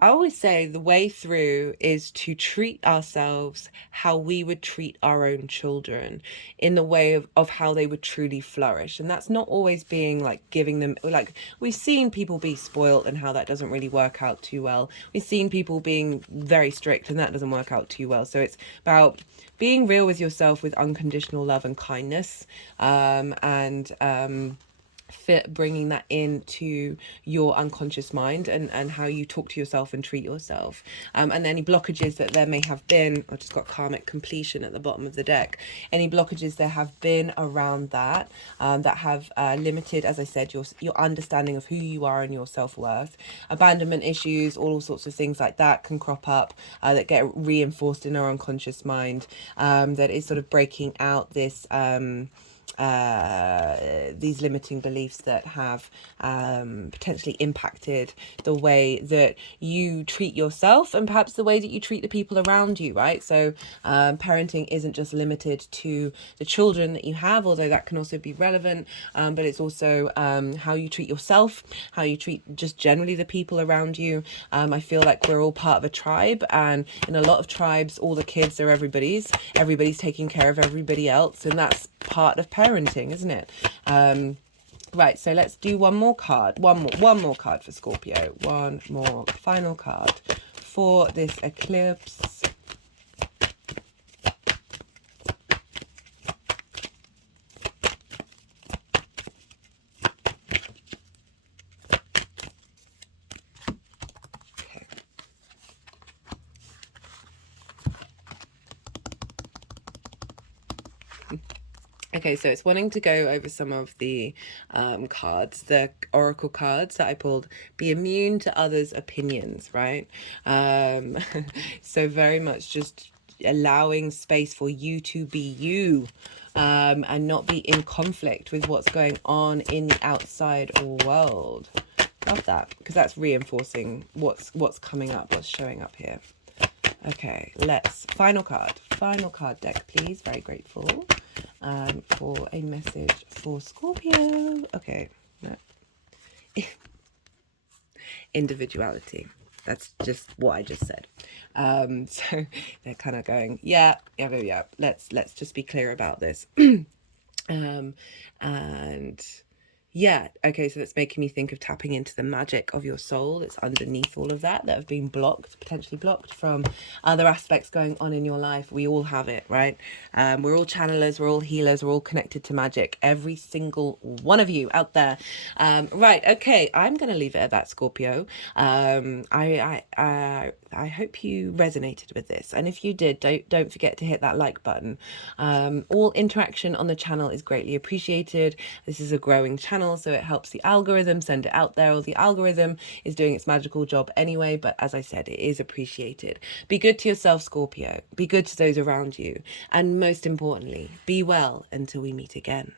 I always say the way through is to treat ourselves how we would treat our own children, in the way of how they would truly flourish. And that's not always being like giving them, like, we've seen people be spoiled and how that doesn't really work out too well. We've seen people being very strict and that doesn't work out too well. So it's about being real with yourself with unconditional love and kindness, bringing that into your unconscious mind and how you talk to yourself and treat yourself, and any blockages that there may have been. I just got karmic completion at the bottom of the deck. Any blockages there have been around that, that have limited, as I said, your understanding of who you are and your self-worth. Abandonment issues, all sorts of things like that can crop up, that get reinforced in our unconscious mind, that is sort of breaking out this these limiting beliefs that have potentially impacted the way that you treat yourself and perhaps the way that you treat the people around you, right? So parenting isn't just limited to the children that you have, although that can also be relevant, but it's also how you treat yourself, how you treat just generally the people around you. I feel like we're all part of a tribe, and in a lot of tribes, all the kids are everybody's taking care of everybody else, and that's part of parenting, isn't it? Right, so let's do one more card. One more card for Scorpio. One more final card for this eclipse. Okay, so it's wanting to go over some of the cards, the oracle cards that I pulled. Be immune to others' opinions, right? So very much just allowing space for you to be you, and not be in conflict with what's going on in the outside world. Love that, because that's reinforcing what's coming up, what's showing up here. Okay, let's final card deck, please. Very grateful for a message for Scorpio. Okay, no. Individuality. That's just what I just said. So they're kind of going, yeah. Let's just be clear about this. And yeah, okay, so that's making me think of tapping into the magic of your soul that's underneath all of that have been potentially blocked from other aspects going on in your life. We all have it, right? We're all channelers, we're all healers, we're all connected to magic, every single one of you out there. Right, okay, I'm going to leave it at that, Scorpio. I hope you resonated with this, and if you did, don't forget to hit that like button. All interaction on the channel is greatly appreciated. This is a growing channel, so it helps the algorithm send it out there, or the algorithm is doing its magical job anyway, but as I said, it is appreciated. Be good to yourself, Scorpio. Be good to those around you, and most importantly, be well until we meet again.